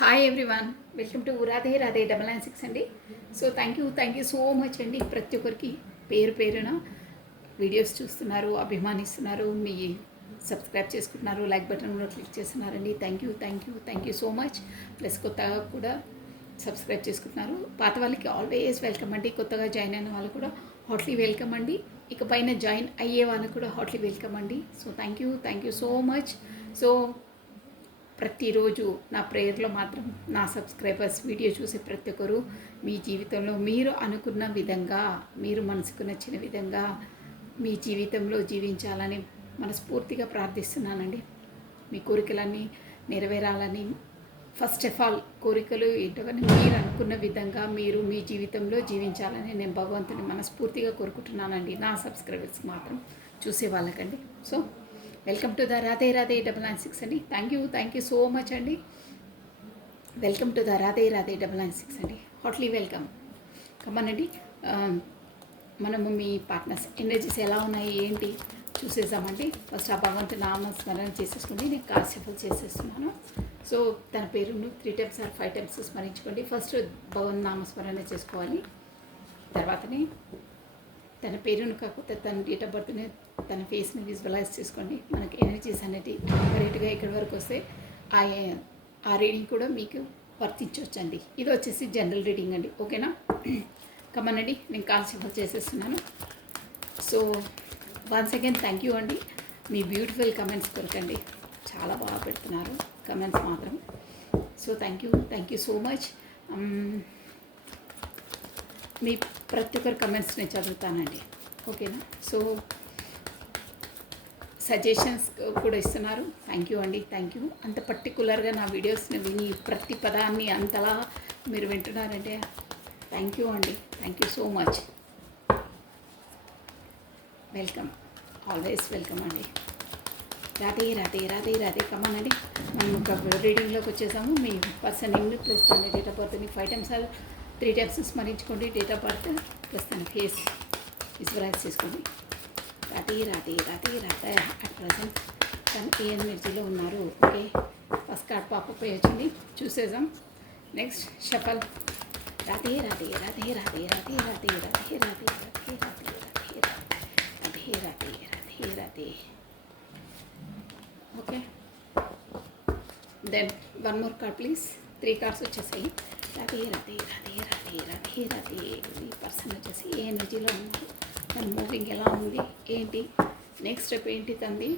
Hi everyone, welcome to Radhe Radhe 996 అండి. So thank you so much అండి. ప్రతి ఒక్కరికి పేరు పేరున వీడియోస్ చూస్తున్నారు, అభిమానిస్తున్నారు, మీ సబ్స్క్రైబ్ చేసుకుంటున్నారు, లైక్ బటన్ కూడా క్లిక్ చేస్తున్నారండి. Thank you so much. Plus కొత్తగా కూడా సబ్స్క్రైబ్ చేసుకుంటున్నారు. పాత వాళ్ళకి ఆల్వేస్ వెల్కమ్ అండి. కొత్తగా జాయిన్ అయిన వాళ్ళు కూడా హాట్లీ వెల్కమ్ అండి. ఇకపైన జాయిన్ అయ్యే వాళ్ళకు కూడా హాట్లీ వెల్కమ్ అండి. So thank you so much. So ప్రతిరోజు నా ప్రేయర్లో మాత్రం నా సబ్స్క్రైబర్స్ వీడియో చూసే ప్రతి ఒక్కరు మీ జీవితంలో మీరు అనుకున్న విధంగా, మీరు మనసుకు నచ్చిన విధంగా మీ జీవితంలో జీవించాలని మనస్ఫూర్తిగా ప్రార్థిస్తున్నానండి. మీ కోరికలన్నీ నెరవేరాలని, ఫస్ట్ ఆఫ్ ఆల్ కోరికలు ఏంటో కానీ మీరు అనుకున్న విధంగా మీరు మీ జీవితంలో జీవించాలని నేను భగవంతుని మనస్ఫూర్తిగా కోరుకుంటున్నానండి. నా సబ్స్క్రైబర్స్ మాత్రం చూసే వాళ్ళకండి. So welcome to the Radhe Radhe 996 అండి. థ్యాంక్ యూ సో మచ్ అండి. Welcome to the Radhe Radhe 996 అండి. Heartly welcome. కమ్మనండి. మనము మీ పార్ట్నర్స్ ఎనర్జీస్ ఎలా ఉన్నాయి ఏంటి చూసేసామండి. ఫస్ట్ ఆ భగవంతు నామస్మరణ చేసేసుకుని నేను కార్డ్ షఫల్ చేసేస్తున్నాను. సో తన పేరును 3 times or 5 times స్మరించుకోండి. ఫస్ట్ భగవంతు నామస్మరణ చేసుకోవాలి. తర్వాతనే తన పేరును కాకపోతే తన డేట్ ఆఫ్ బర్త్ని, తన ఫేస్ని విజువలైజ్ చేసుకోండి. మనకి ఎనర్జీస్ అనేది కరెక్ట్గా ఇక్కడి వరకు వస్తే ఆ రీడింగ్ కూడా మీకు వర్తించవచ్చండి. ఇది వచ్చేసి జనరల్ రీడింగ్ అండి. ఓకేనా? కమనండి, నేను కాల్ షఫల్ చేసేస్తున్నాను. So once again thank you అండి. మీ బ్యూటిఫుల్ కమెంట్స్ కొరకండి. చాలా బాగా పెడుతున్నారు కమెంట్స్ మాత్రం. So thank you so much. మీ ప్రతి ఒక్కరి కమెంట్స్ నేను చదువుతానండి. ఓకేనా? సో సజెషన్స్ కూడా ఇస్తున్నారు. థ్యాంక్ యూ అండి. అంత పర్టికులర్గా నా వీడియోస్ని విని ప్రతి పదాన్ని అంతలా మీరు వింటున్నారంటే థ్యాంక్ యూ అండి. Thank you so much. Welcome, always welcome అండి. రాధే రాధే రాధే రాధే. కమానండి, మనం ఒక రీడింగ్లోకి వచ్చేసాము. మీ పర్సన్ నేమ్ని ప్లస్ తన డేట్ ఆఫ్ బర్త్ని 5 times 3 times స్మరించుకోండి. డేట్ ఆఫ్ బర్త్ ప్లస్ తన ఫేస్ విజువలైజ్ చేసుకోండి. రాధే రాధే రాధే రాధే. అట్ ప్రజెంట్ తను ఏ ఎనర్జీలో ఉన్నారు. ఓకే, ఫస్ట్ కార్డ్ పాపప్ వచ్చింది, చూసేసాం. Next shuffle. Radhe Radhe Radhe Radhe Radhe Radhe Radhe Radhe Radhe Radhe Radhe Radhe Radhe Radhe Radhe. Okay, then one more card please. 3 cards వచ్చేసాయి. రాధే రాధే రాధే రాధే రాధే రాధే. ఈ పర్సన్ వచ్చేసి ఏ ఎనర్జీలో ఉన్నారు, తన మూవింగ్ ఎలా ఉంది, ఏంటి నెక్స్ట్ స్టెప్ ఏంటి తంది.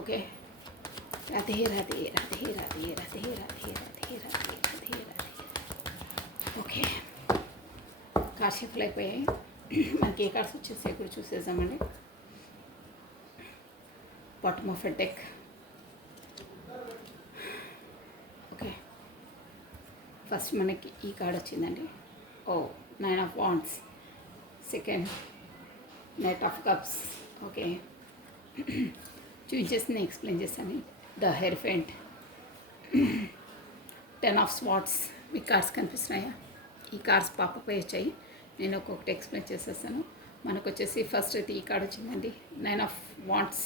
Okay, Radhe Radhe Radhe Radhe Radhe Radhe Radhe Radhe Radhe Radhe. Okay, card shuffle అయిపోయాయి. మనకి ఏ కార్డ్స్ వచ్చేసాయి కూడా చూసేసామండి. Bottom of a deck. Okay, first మనకి ఈ కార్డ్ వచ్చిందండి. 9 of Wands. Second Knight of Cups. Okay, చూసేసి ఎక్స్ప్లెయిన్ చేస్తాను. The hierophant. 10 of Swords. మీ కార్డ్స్ కనిపిస్తున్నాయా? ఈ కార్డ్స్ పాపపై వచ్చాయి. నేను ఒక్కొక్కటి ఎక్స్ప్లెయిన్ చేసేస్తాను. మనకు వచ్చేసి ఫస్ట్ అయితే ఈ కార్డ్ వచ్చిందండి. 9 of Wands.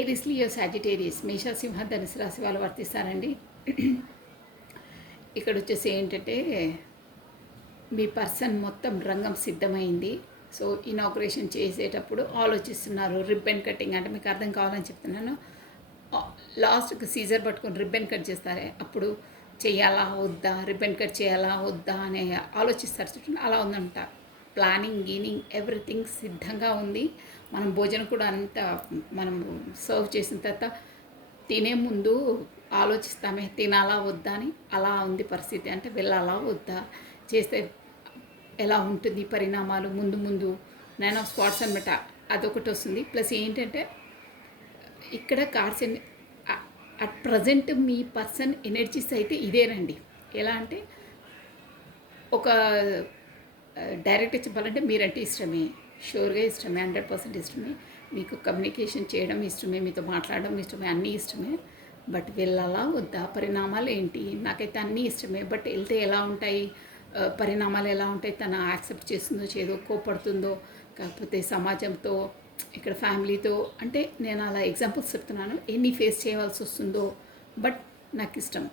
Aries, Leo, Sagittarius, మేష, సింహ, ధనుసు రాశి వాళ్ళు వర్తిస్తారండి. ఇక్కడ వచ్చేసి ఏంటంటే మీ పర్సన్ మొత్తం రంగం సిద్ధమైంది. సో ఇనాగ్రేషన్ చేసేటప్పుడు ఆలోచిస్తున్నారు. రిబ్బన్ కటింగ్ అంటే మీకు అర్థం కావాలని చెప్తున్నాను. లాస్ట్కి సీజర్ పట్టుకొని రిబ్బన్ కట్ చేస్తారే, అప్పుడు చేయాలా వద్దా, రిబ్బన్ కట్ చేయాలా వద్దా అని ఆలోచిస్తారు. చూడండి, అలా ఉందంట. ప్లానింగ్ గీనింగ్ ఎవ్రీథింగ్ సిద్ధంగా ఉంది. మనం భోజనం కూడా అంతా మనం సర్వ్ చేసిన తర్వాత తినే ముందు ఆలోచిస్తామే తినాలా వద్దా అని. అలా ఉంది పరిస్థితి. అంటే వెళ్ళాలా వద్దా, చేస్తే ఎలా ఉంటుంది పరిణామాలు ముందు 9 of Swords అనమాట. అదొకటి వస్తుంది. ప్లస్ ఏంటంటే ఇక్కడ cards at present me person energies అయితే ఇదేనండి. ఎలా అంటే ఒక డైరెక్ట్ చెప్పాలంటే మీరంటే ఇష్టమే, షూర్గా ఇష్టమే, 100% ఇష్టమే. మీకు కమ్యూనికేషన్ చేయడం ఇష్టమే, మీతో మాట్లాడడం ఇష్టమే, అన్నీ ఇష్టమే. బట్ వెళ్ళాలా వద్దా, పరిణామాలు ఏంటి, నాకైతే అన్నీ ఇష్టమే. బట్ వెళ్తే ఎలా ఉంటాయి పరిణామాలు, ఎలా ఉంటాయి, తను యాక్సెప్ట్ చేస్తుందో చేదో, కోపడుతుందో, కాకపోతే సమాజంతో, ఇక్కడ ఫ్యామిలీతో, అంటే నేను అలా ఎగ్జాంపుల్స్ చెప్తున్నాను. ఎన్ని ఫేస్ చేయవలసి వస్తుందో. బట్ నాకు ఇష్టం.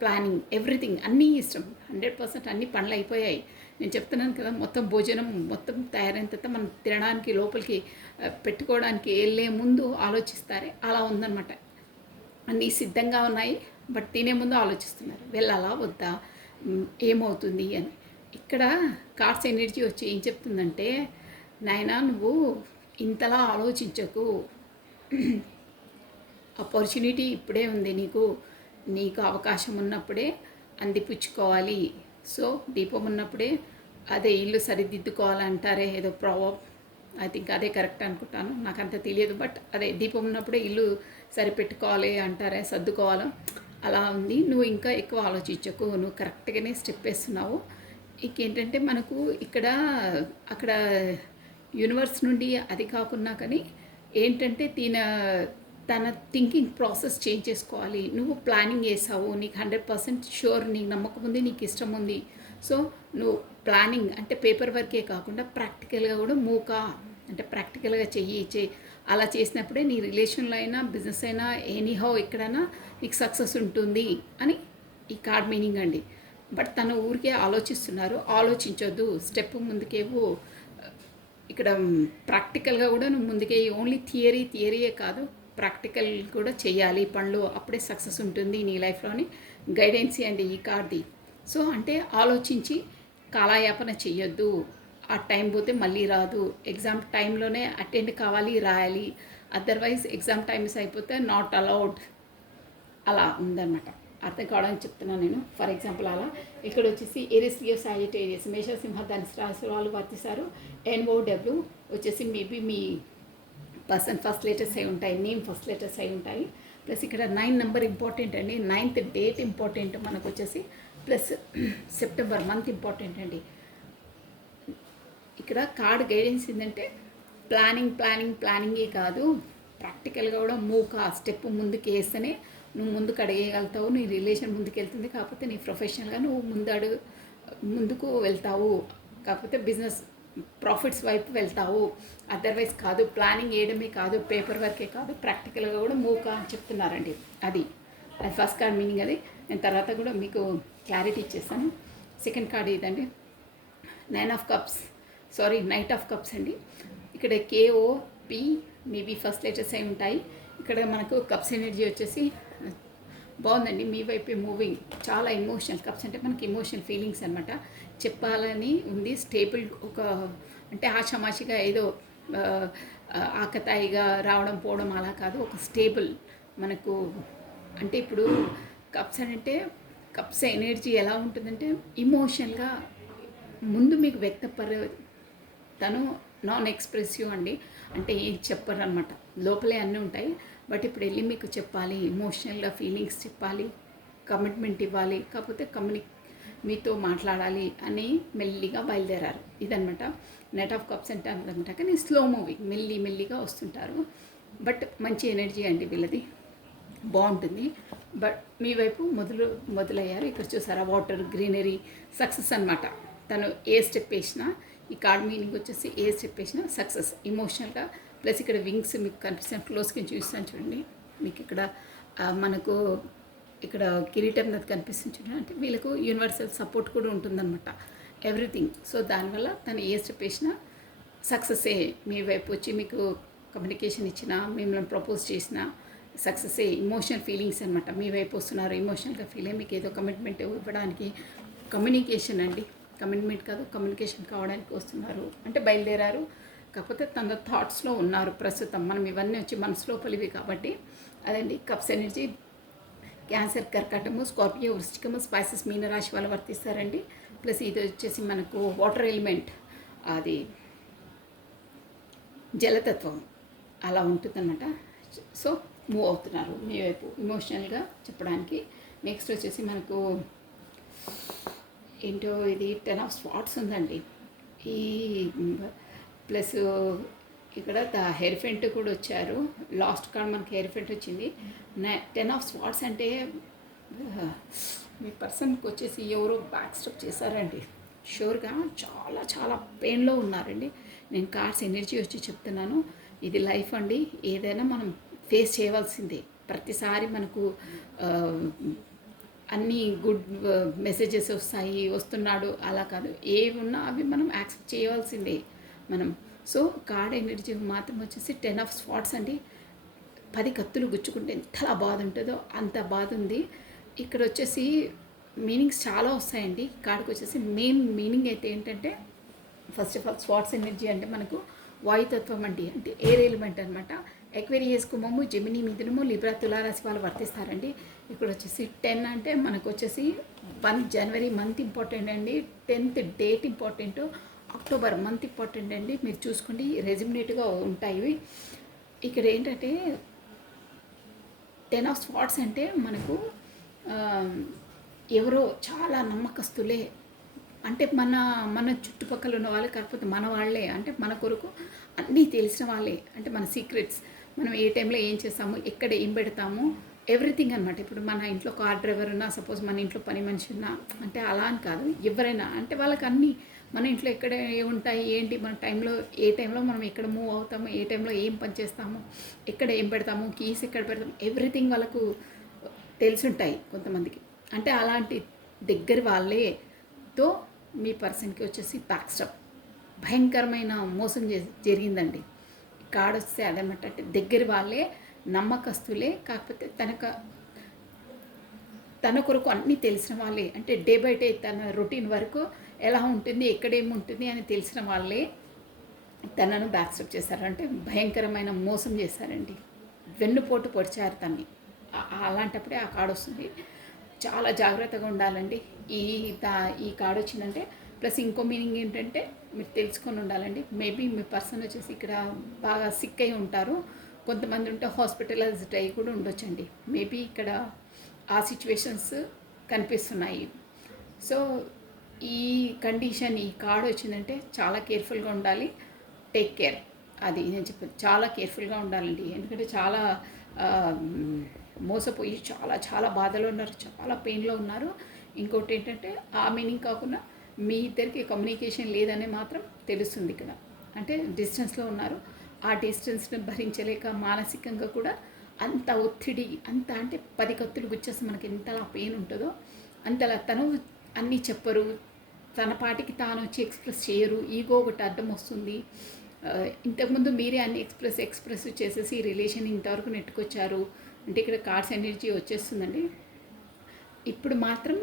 ప్లానింగ్ ఎవ్రీథింగ్ అన్నీ ఇష్టం. 100% అన్ని పనులు అయిపోయాయి. నేను చెప్తున్నాను కదా, మొత్తం భోజనం మొత్తం తయారైన తర్వాత మనం తినడానికి లోపలికి పెట్టుకోవడానికి వెళ్ళే ముందు ఆలోచిస్తారే, అలా ఉందన్నమాట. అన్నీ సిద్ధంగా ఉన్నాయి, బట్ తినే ముందు ఆలోచిస్తున్నారు, వెళ్ళాలా వద్దా, ఏమవుతుంది అని. ఇక్కడ కార్డ్స్ ఎనర్జీ వచ్చి ఏం చెప్తుందంటే, నాయనా నువ్వు ఇంతలా ఆలోచించకు, ఆపర్చునిటీ ఇప్పుడే ఉంది నీకు, నీకు అవకాశం ఉన్నప్పుడే అందిపుచ్చుకోవాలి. సో దీపం ఉన్నప్పుడే అదే ఇల్లు సరిదిద్దుకోవాలంటారే, ఏదో ప్రాబ్ ఐ థింక్ అదే కరెక్ట్ అనుకుంటాను, నాకు అంత తెలియదు, బట్ అదే దీపం ఉన్నప్పుడే ఇల్లు సరిపెట్టుకోవాలి అంటారే, సర్దుకోవాలి, అలా ఉంది. నువ్వు ఇంకా ఎక్కువ ఆలోచించకు, నువ్వు కరెక్ట్గానే స్టెప్ వేస్తున్నావు. ఇంకేంటంటే మనకు ఇక్కడ అక్కడ యూనివర్స్ నుండి అది కాకున్నా కానీ ఏంటంటే తన థింకింగ్ ప్రాసెస్ చేంజ్ చేసుకోవాలి. నువ్వు ప్లానింగ్ వేసావు, నీకు 100% షూర్, నీకు నమ్మకం ఉంది, నీకు ఇష్టం ఉంది. సో నువ్వు ప్లానింగ్ అంటే పేపర్ వర్కే కాకుండా ప్రాక్టికల్గా కూడా అంటే ప్రాక్టికల్గా చెయ్యి. అలా చేసినప్పుడే నీ రిలేషన్లో అయినా బిజినెస్ అయినా ఎనీహౌ ఎక్కడైనా నీకు సక్సెస్ ఉంటుంది అని ఈ కార్డ్ మీనింగ్ అండి. బట్ తన ఊరికే ఆలోచిస్తున్నారు, ఆలోచించొద్దు, స్టెప్ ముందుకేవో. ఇక్కడ ప్రాక్టికల్గా కూడా నువ్వు ముందుకే, ఓన్లీ థియరీయే కాదు, ప్రాక్టికల్ కూడా చేయాలి పనులు, అప్పుడే సక్సెస్ ఉంటుంది నీ లైఫ్లోని గైడెన్సీ అండి ఈ కార్డ్ది. సో అంటే ఆలోచించి కాలయాపన చెయ్యొద్దు, ఆ టైం పోతే మళ్ళీ రాదు. ఎగ్జామ్ టైంలోనే అటెండ్ కావాలి, రాయాలి, అదర్వైజ్ ఎగ్జామ్ టైమ్స్ అయిపోతే నాట్ అలౌడ్, అలా ఉందన్నమాట. అర్థం కావడానికి చెప్తున్నాను నేను. ఫర్ ఎగ్జాంపుల్ అలా ఇక్కడ వచ్చేసి ఏరియస్, లియో, సాజిటేరియస్, మేష, సింహ, ధనుసు రాశి వాళ్ళు వర్తిస్తారు. NOW వచ్చేసి మేబీ మీ పర్సన్ ఫస్ట్ లెటర్స్ అయి ఉంటాయి, నేమ్ ఫస్ట్ లెటర్స్ అయి ఉంటాయి. ప్లస్ ఇక్కడ 9 నెంబర్ ఇంపార్టెంట్ అండి, 9th డేట్ ఇంపార్టెంట్ మనకు వచ్చేసి, ప్లస్ సెప్టెంబర్ మంత్ ఇంపార్టెంట్ అండి. ఇక్కడ కార్డ్ గైడెన్స్ ఏంటంటే ప్లానింగే కాదు, ప్రాక్టికల్గా కూడా స్టెప్ ముందుకు వేస్తేనే నువ్వు ముందుకు అడిగేయగలుగుతావు, నీ రిలేషన్ ముందుకు వెళ్తుంది. కాకపోతే నీ ప్రొఫెషనల్గా నువ్వు ముందుకు వెళ్తావు, కాకపోతే బిజినెస్ ప్రాఫిట్స్ వైపు వెళ్తావు. అదర్వైజ్ కాదు, ప్లానింగ్ వేయడమే కాదు, పేపర్ వర్కే కాదు, ప్రాక్టికల్గా కూడా అని చెప్తున్నారండి. అది ఫస్ట్ కార్డ్ మీనింగ్. అది నేను తర్వాత కూడా మీకు క్లారిటీ ఇచ్చేస్తాను. సెకండ్ కార్డ్ ఇదండి, నైట్ ఆఫ్ కప్స్ అండి. ఇక్కడ KOP మేబీ ఫస్ట్ లెటర్స్ అయి ఉంటాయి. ఇక్కడ మనకు కప్స్ ఎనర్జీ వచ్చేసి బాగుందండి, మీ వైపే మూవింగ్, చాలా ఎమోషనల్. కప్స్ అంటే మనకి ఎమోషనల్ ఫీలింగ్స్ అనమాట. చెప్పాలని ఉంది, స్టేబుల్, ఒక అంటే ఆషామాషిగా ఏదో ఆకతాయిగా రావడం పోవడం అలా కాదు, ఒక స్టేబుల్ మనకు. అంటే ఇప్పుడు కప్స్ ఎనర్జీ ఎలా ఉంటుందంటే ఇమోషనల్గా ముందు మీకు తను నాన్ ఎక్స్ప్రెసివ్ అండి, అంటే ఏం చెప్పరు అనమాట, లోపలే అన్నీ ఉంటాయి. బట్ ఇప్పుడు వెళ్ళి మీకు చెప్పాలి, ఎమోషనల్గా ఫీలింగ్స్ చెప్పాలి, కమిట్మెంట్ ఇవ్వాలి, కాకపోతే మీతో మాట్లాడాలి అని మెల్లిగా బయలుదేరారు. ఇదనమాట నైట్ ఆఫ్ కప్స్ అంటే అనమాట. కానీ స్లో మూవింగ్, మెల్లిగా వస్తుంటారు. బట్ మంచి ఎనర్జీ అండి వీళ్ళది, బాగుంటుంది. బట్ మీ వైపు మొదలయ్యారు. ఇక్కడ చూసారా, వాటర్, గ్రీనరీ, సక్సెస్ అనమాట. తను ఏ స్టెప్ వేసినా, ఈ కార్డ్ మీనింగ్ వచ్చేసి ఏ స్టెప్ వేసినా సక్సెస్ ఎమోషనల్గా. ప్లస్ ఇక్కడ వింగ్స్ మీకు కనిపిస్తాను, క్లోజ్కి చూస్తాను చూడండి. మీకు ఇక్కడ మనకు ఇక్కడ కిరీటం అది కనిపిస్తుంది చూడండి. అంటే వీళ్ళకు యూనివర్సల్ సపోర్ట్ కూడా ఉంటుందన్నమాట, ఎవ్రీథింగ్. సో దానివల్ల తను ఏ స్టెప్ వేసినా సక్సెసే. మీ వైపు వచ్చి మీకు కమ్యూనికేషన్ ఇచ్చినా, మిమ్మల్ని ప్రపోజ్ చేసినా సక్సెసే. ఇమోషనల్ ఫీలింగ్స్ అనమాట, మీ వైపు వస్తున్నారు, ఎమోషనల్గా ఫీల్ అయ్యి మీకు ఏదో కమిట్మెంట్ ఇవ్వడానికి, కమ్యూనికేషన్ అండి, కమిట్మెంట్ కాదు కమ్యూనికేషన్ కావడానికి వస్తున్నారు, అంటే బయలుదేరారు. కాకపోతే తన థాట్స్లో ఉన్నారు ప్రస్తుతం. మనం ఇవన్నీ వచ్చి మనసులో పలివి కాబట్టి అదండి కప్స్ ఎనర్జీ. క్యాన్సర్, కర్కాటము, స్కార్పియో, వృశ్చికము, స్పైసెస్ మీనరాశి వాళ్ళు వర్తిస్తారండి. ప్లస్ ఇది వచ్చేసి మనకు వాటర్ ఎలిమెంట్, అది జలతత్వం అలా ఉంటుందన్నమాట. సో మూవ్ అవుతున్నారు మీ వైపు ఇమోషనల్గా చెప్పడానికి. నెక్స్ట్ వచ్చేసి మనకు ఏంటో ఇది 10 of Swords ఉందండి. ఈ ప్లస్ ఇక్కడ హెయిర్ ఫెంట్ కూడా వచ్చారు. లాస్ట్ కార్డ్ మనకి హెయిర్ ఫెంట్ వచ్చింది. 10 of Swords అంటే మీ పర్సన్కి వచ్చేసి ఎవరో బ్యాక్ స్టెప్ చేశారండి, షూర్గా చాలా చాలా పెయిన్లో ఉన్నారండి. నేను కార్డ్స్ ఎనర్జీ వచ్చి చెప్తున్నాను, ఇది లైఫ్ అండి, ఏదైనా మనం ఫేస్ చేయవలసిందే. ప్రతిసారి మనకు ఆ, అన్నీ గుడ్ మెసేజెస్ వస్తున్నాడు అలా కాదు. ఏవి ఉన్నా అవి మనం యాక్సెప్ట్ చేయవలసిందే మనం. సో కార్డ్ ఎనర్జీ మాత్రం వచ్చేసి 10 ఆఫ్ స్పాట్స్ అండి. 10 కత్తులు గుచ్చుకుంటే ఎంతలా బాధ ఉంటుందో అంత బాధ ఉంది. ఇక్కడ వచ్చేసి మీనింగ్స్ చాలా వస్తాయండి. కార్డుకి వచ్చేసి మెయిన్ మీనింగ్ అయితే ఏంటంటే, first of all spots energy అంటే మనకు వాయుతత్వం అండి, అంటే ఎయిర్ ఎలిమెంట్ అనమాట. ఎక్వేరియస్ కుంభము, జెమిని, మిథునము, లిబ్రా, తులారాశి వాళ్ళు వర్తిస్తారండి. ఇక్కడ వచ్చేసి 10 అంటే మనకు వచ్చేసి 1 జనవరి మంత్ ఇంపార్టెంట్ అండి, 10th date important, October month important అండి. మీరు చూసుకోండి, రెజిమినేట్గా ఉంటాయి. ఇక్కడ ఏంటంటే 10 ఆఫ్ స్పాట్స్ అంటే మనకు ఎవరో చాలా నమ్మకస్తులే, అంటే మన మన చుట్టుపక్కల ఉన్న వాళ్ళే, కాకపోతే మన వాళ్ళే, అంటే మన కొరకు అన్నీ తెలిసిన వాళ్ళే, అంటే మన సీక్రెట్స్, మనం ఏ టైంలో ఏం చేస్తాము, ఎక్కడ ఏం పెడతాము, ఎవ్రీథింగ్ అనమాట. ఇప్పుడు మన ఇంట్లో కార్ డ్రైవర్ ఉన్నా, సపోజ్ మన ఇంట్లో పని మనిషి ఉన్నా, అంటే అలా అని కాదు, ఎవరైనా అంటే వాళ్ళకి అన్నీ మన ఇంట్లో ఎక్కడ ఉంటాయి ఏంటి, మన టైంలో ఏ టైంలో మనం ఎక్కడ మూవ్ అవుతాము, ఏ టైంలో ఏం పని చేస్తాము, ఎక్కడ ఏం పెడతాము, కీస్ ఎక్కడ పెడతాము, ఎవ్రీథింగ్ వాళ్ళకు తెలిసి ఉంటాయి కొంతమందికి. అంటే అలాంటి దగ్గర వాళ్ళేతో మీ పర్సన్కి వచ్చేసి బ్యాక్ స్టెప్ భయంకరమైన మోసం జరిగిందండి. కార్డ్ వస్తే అదనమాట, అంటే దగ్గర వాళ్ళే, నమ్మకస్తులే, కాకపోతే తన కొరకు అన్నీ తెలిసిన వాళ్ళే, అంటే డే బై డే తన రొటీన్ వరకు ఎలా ఉంటుంది, ఎక్కడేముంటుంది అని తెలిసిన వాళ్ళే తనను బ్యాక్ స్టెప్ చేశారు, అంటే భయంకరమైన మోసం చేశారండి. వెన్నుపోటు పొడిచారు తన్ని. అలాంటప్పుడే ఆ కార్డు వస్తుంది. చాలా జాగ్రత్తగా ఉండాలండి. ఈ కార్డు వచ్చిందంటే ప్లస్ ఇంకో మీనింగ్ ఏంటంటే మీరు తెలుసుకొని ఉండాలండి. మేబీ మీ పర్సన్ వచ్చేసి ఇక్కడ బాగా సిక్ అయి ఉంటారు, కొంతమంది ఉంటే హాస్పిటలైజ్డ్ అయ్యి కూడా ఉండొచ్చండి. మేబీ ఇక్కడ ఆ సిచ్యువేషన్స్ కనిపిస్తున్నాయి. సో ఈ కండిషన్, ఈ కార్డు వచ్చిందంటే చాలా కేర్ఫుల్గా ఉండాలి. టేక్ కేర్, అది నేను చెప్పేది, చాలా కేర్ఫుల్గా ఉండాలండి. ఎందుకంటే చాలా మోసపోయి చాలా చాలా బాధలో ఉన్నారు, చాలా పెయిన్లో ఉన్నారు. ఇంకోటి ఏంటంటే ఆ మీనింగ్ కాకుండా మీ ఇద్దరికి కమ్యూనికేషన్ లేదనే మాత్రం తెలుస్తుంది ఇక్కడ, అంటే డిస్టెన్స్లో ఉన్నారు. ఆ డిస్టెన్స్ని భరించలేక మానసికంగా కూడా అంత ఒత్తిడి, అంత అంటే 10 కత్తులు గుచ్చేస్తే మనకి ఎంతలా పెయిన్ ఉంటుందో అంతలా తను అన్నీ చెప్పరు, తన పాటికి తాను వచ్చి ఎక్స్ప్రెస్ చేయరు, ఈగో ఒకటి అడ్డం వస్తుంది. ఇంతకుముందు మీరే అన్ని ఎక్స్ప్రెస్ చేసేసి రిలేషన్ ఇంతవరకు నెట్టుకొచ్చారు, అంటే ఇక్కడ కార్డ్స్ ఎనర్జీ వచ్చేస్తుందండి. ఇప్పుడు మాత్రం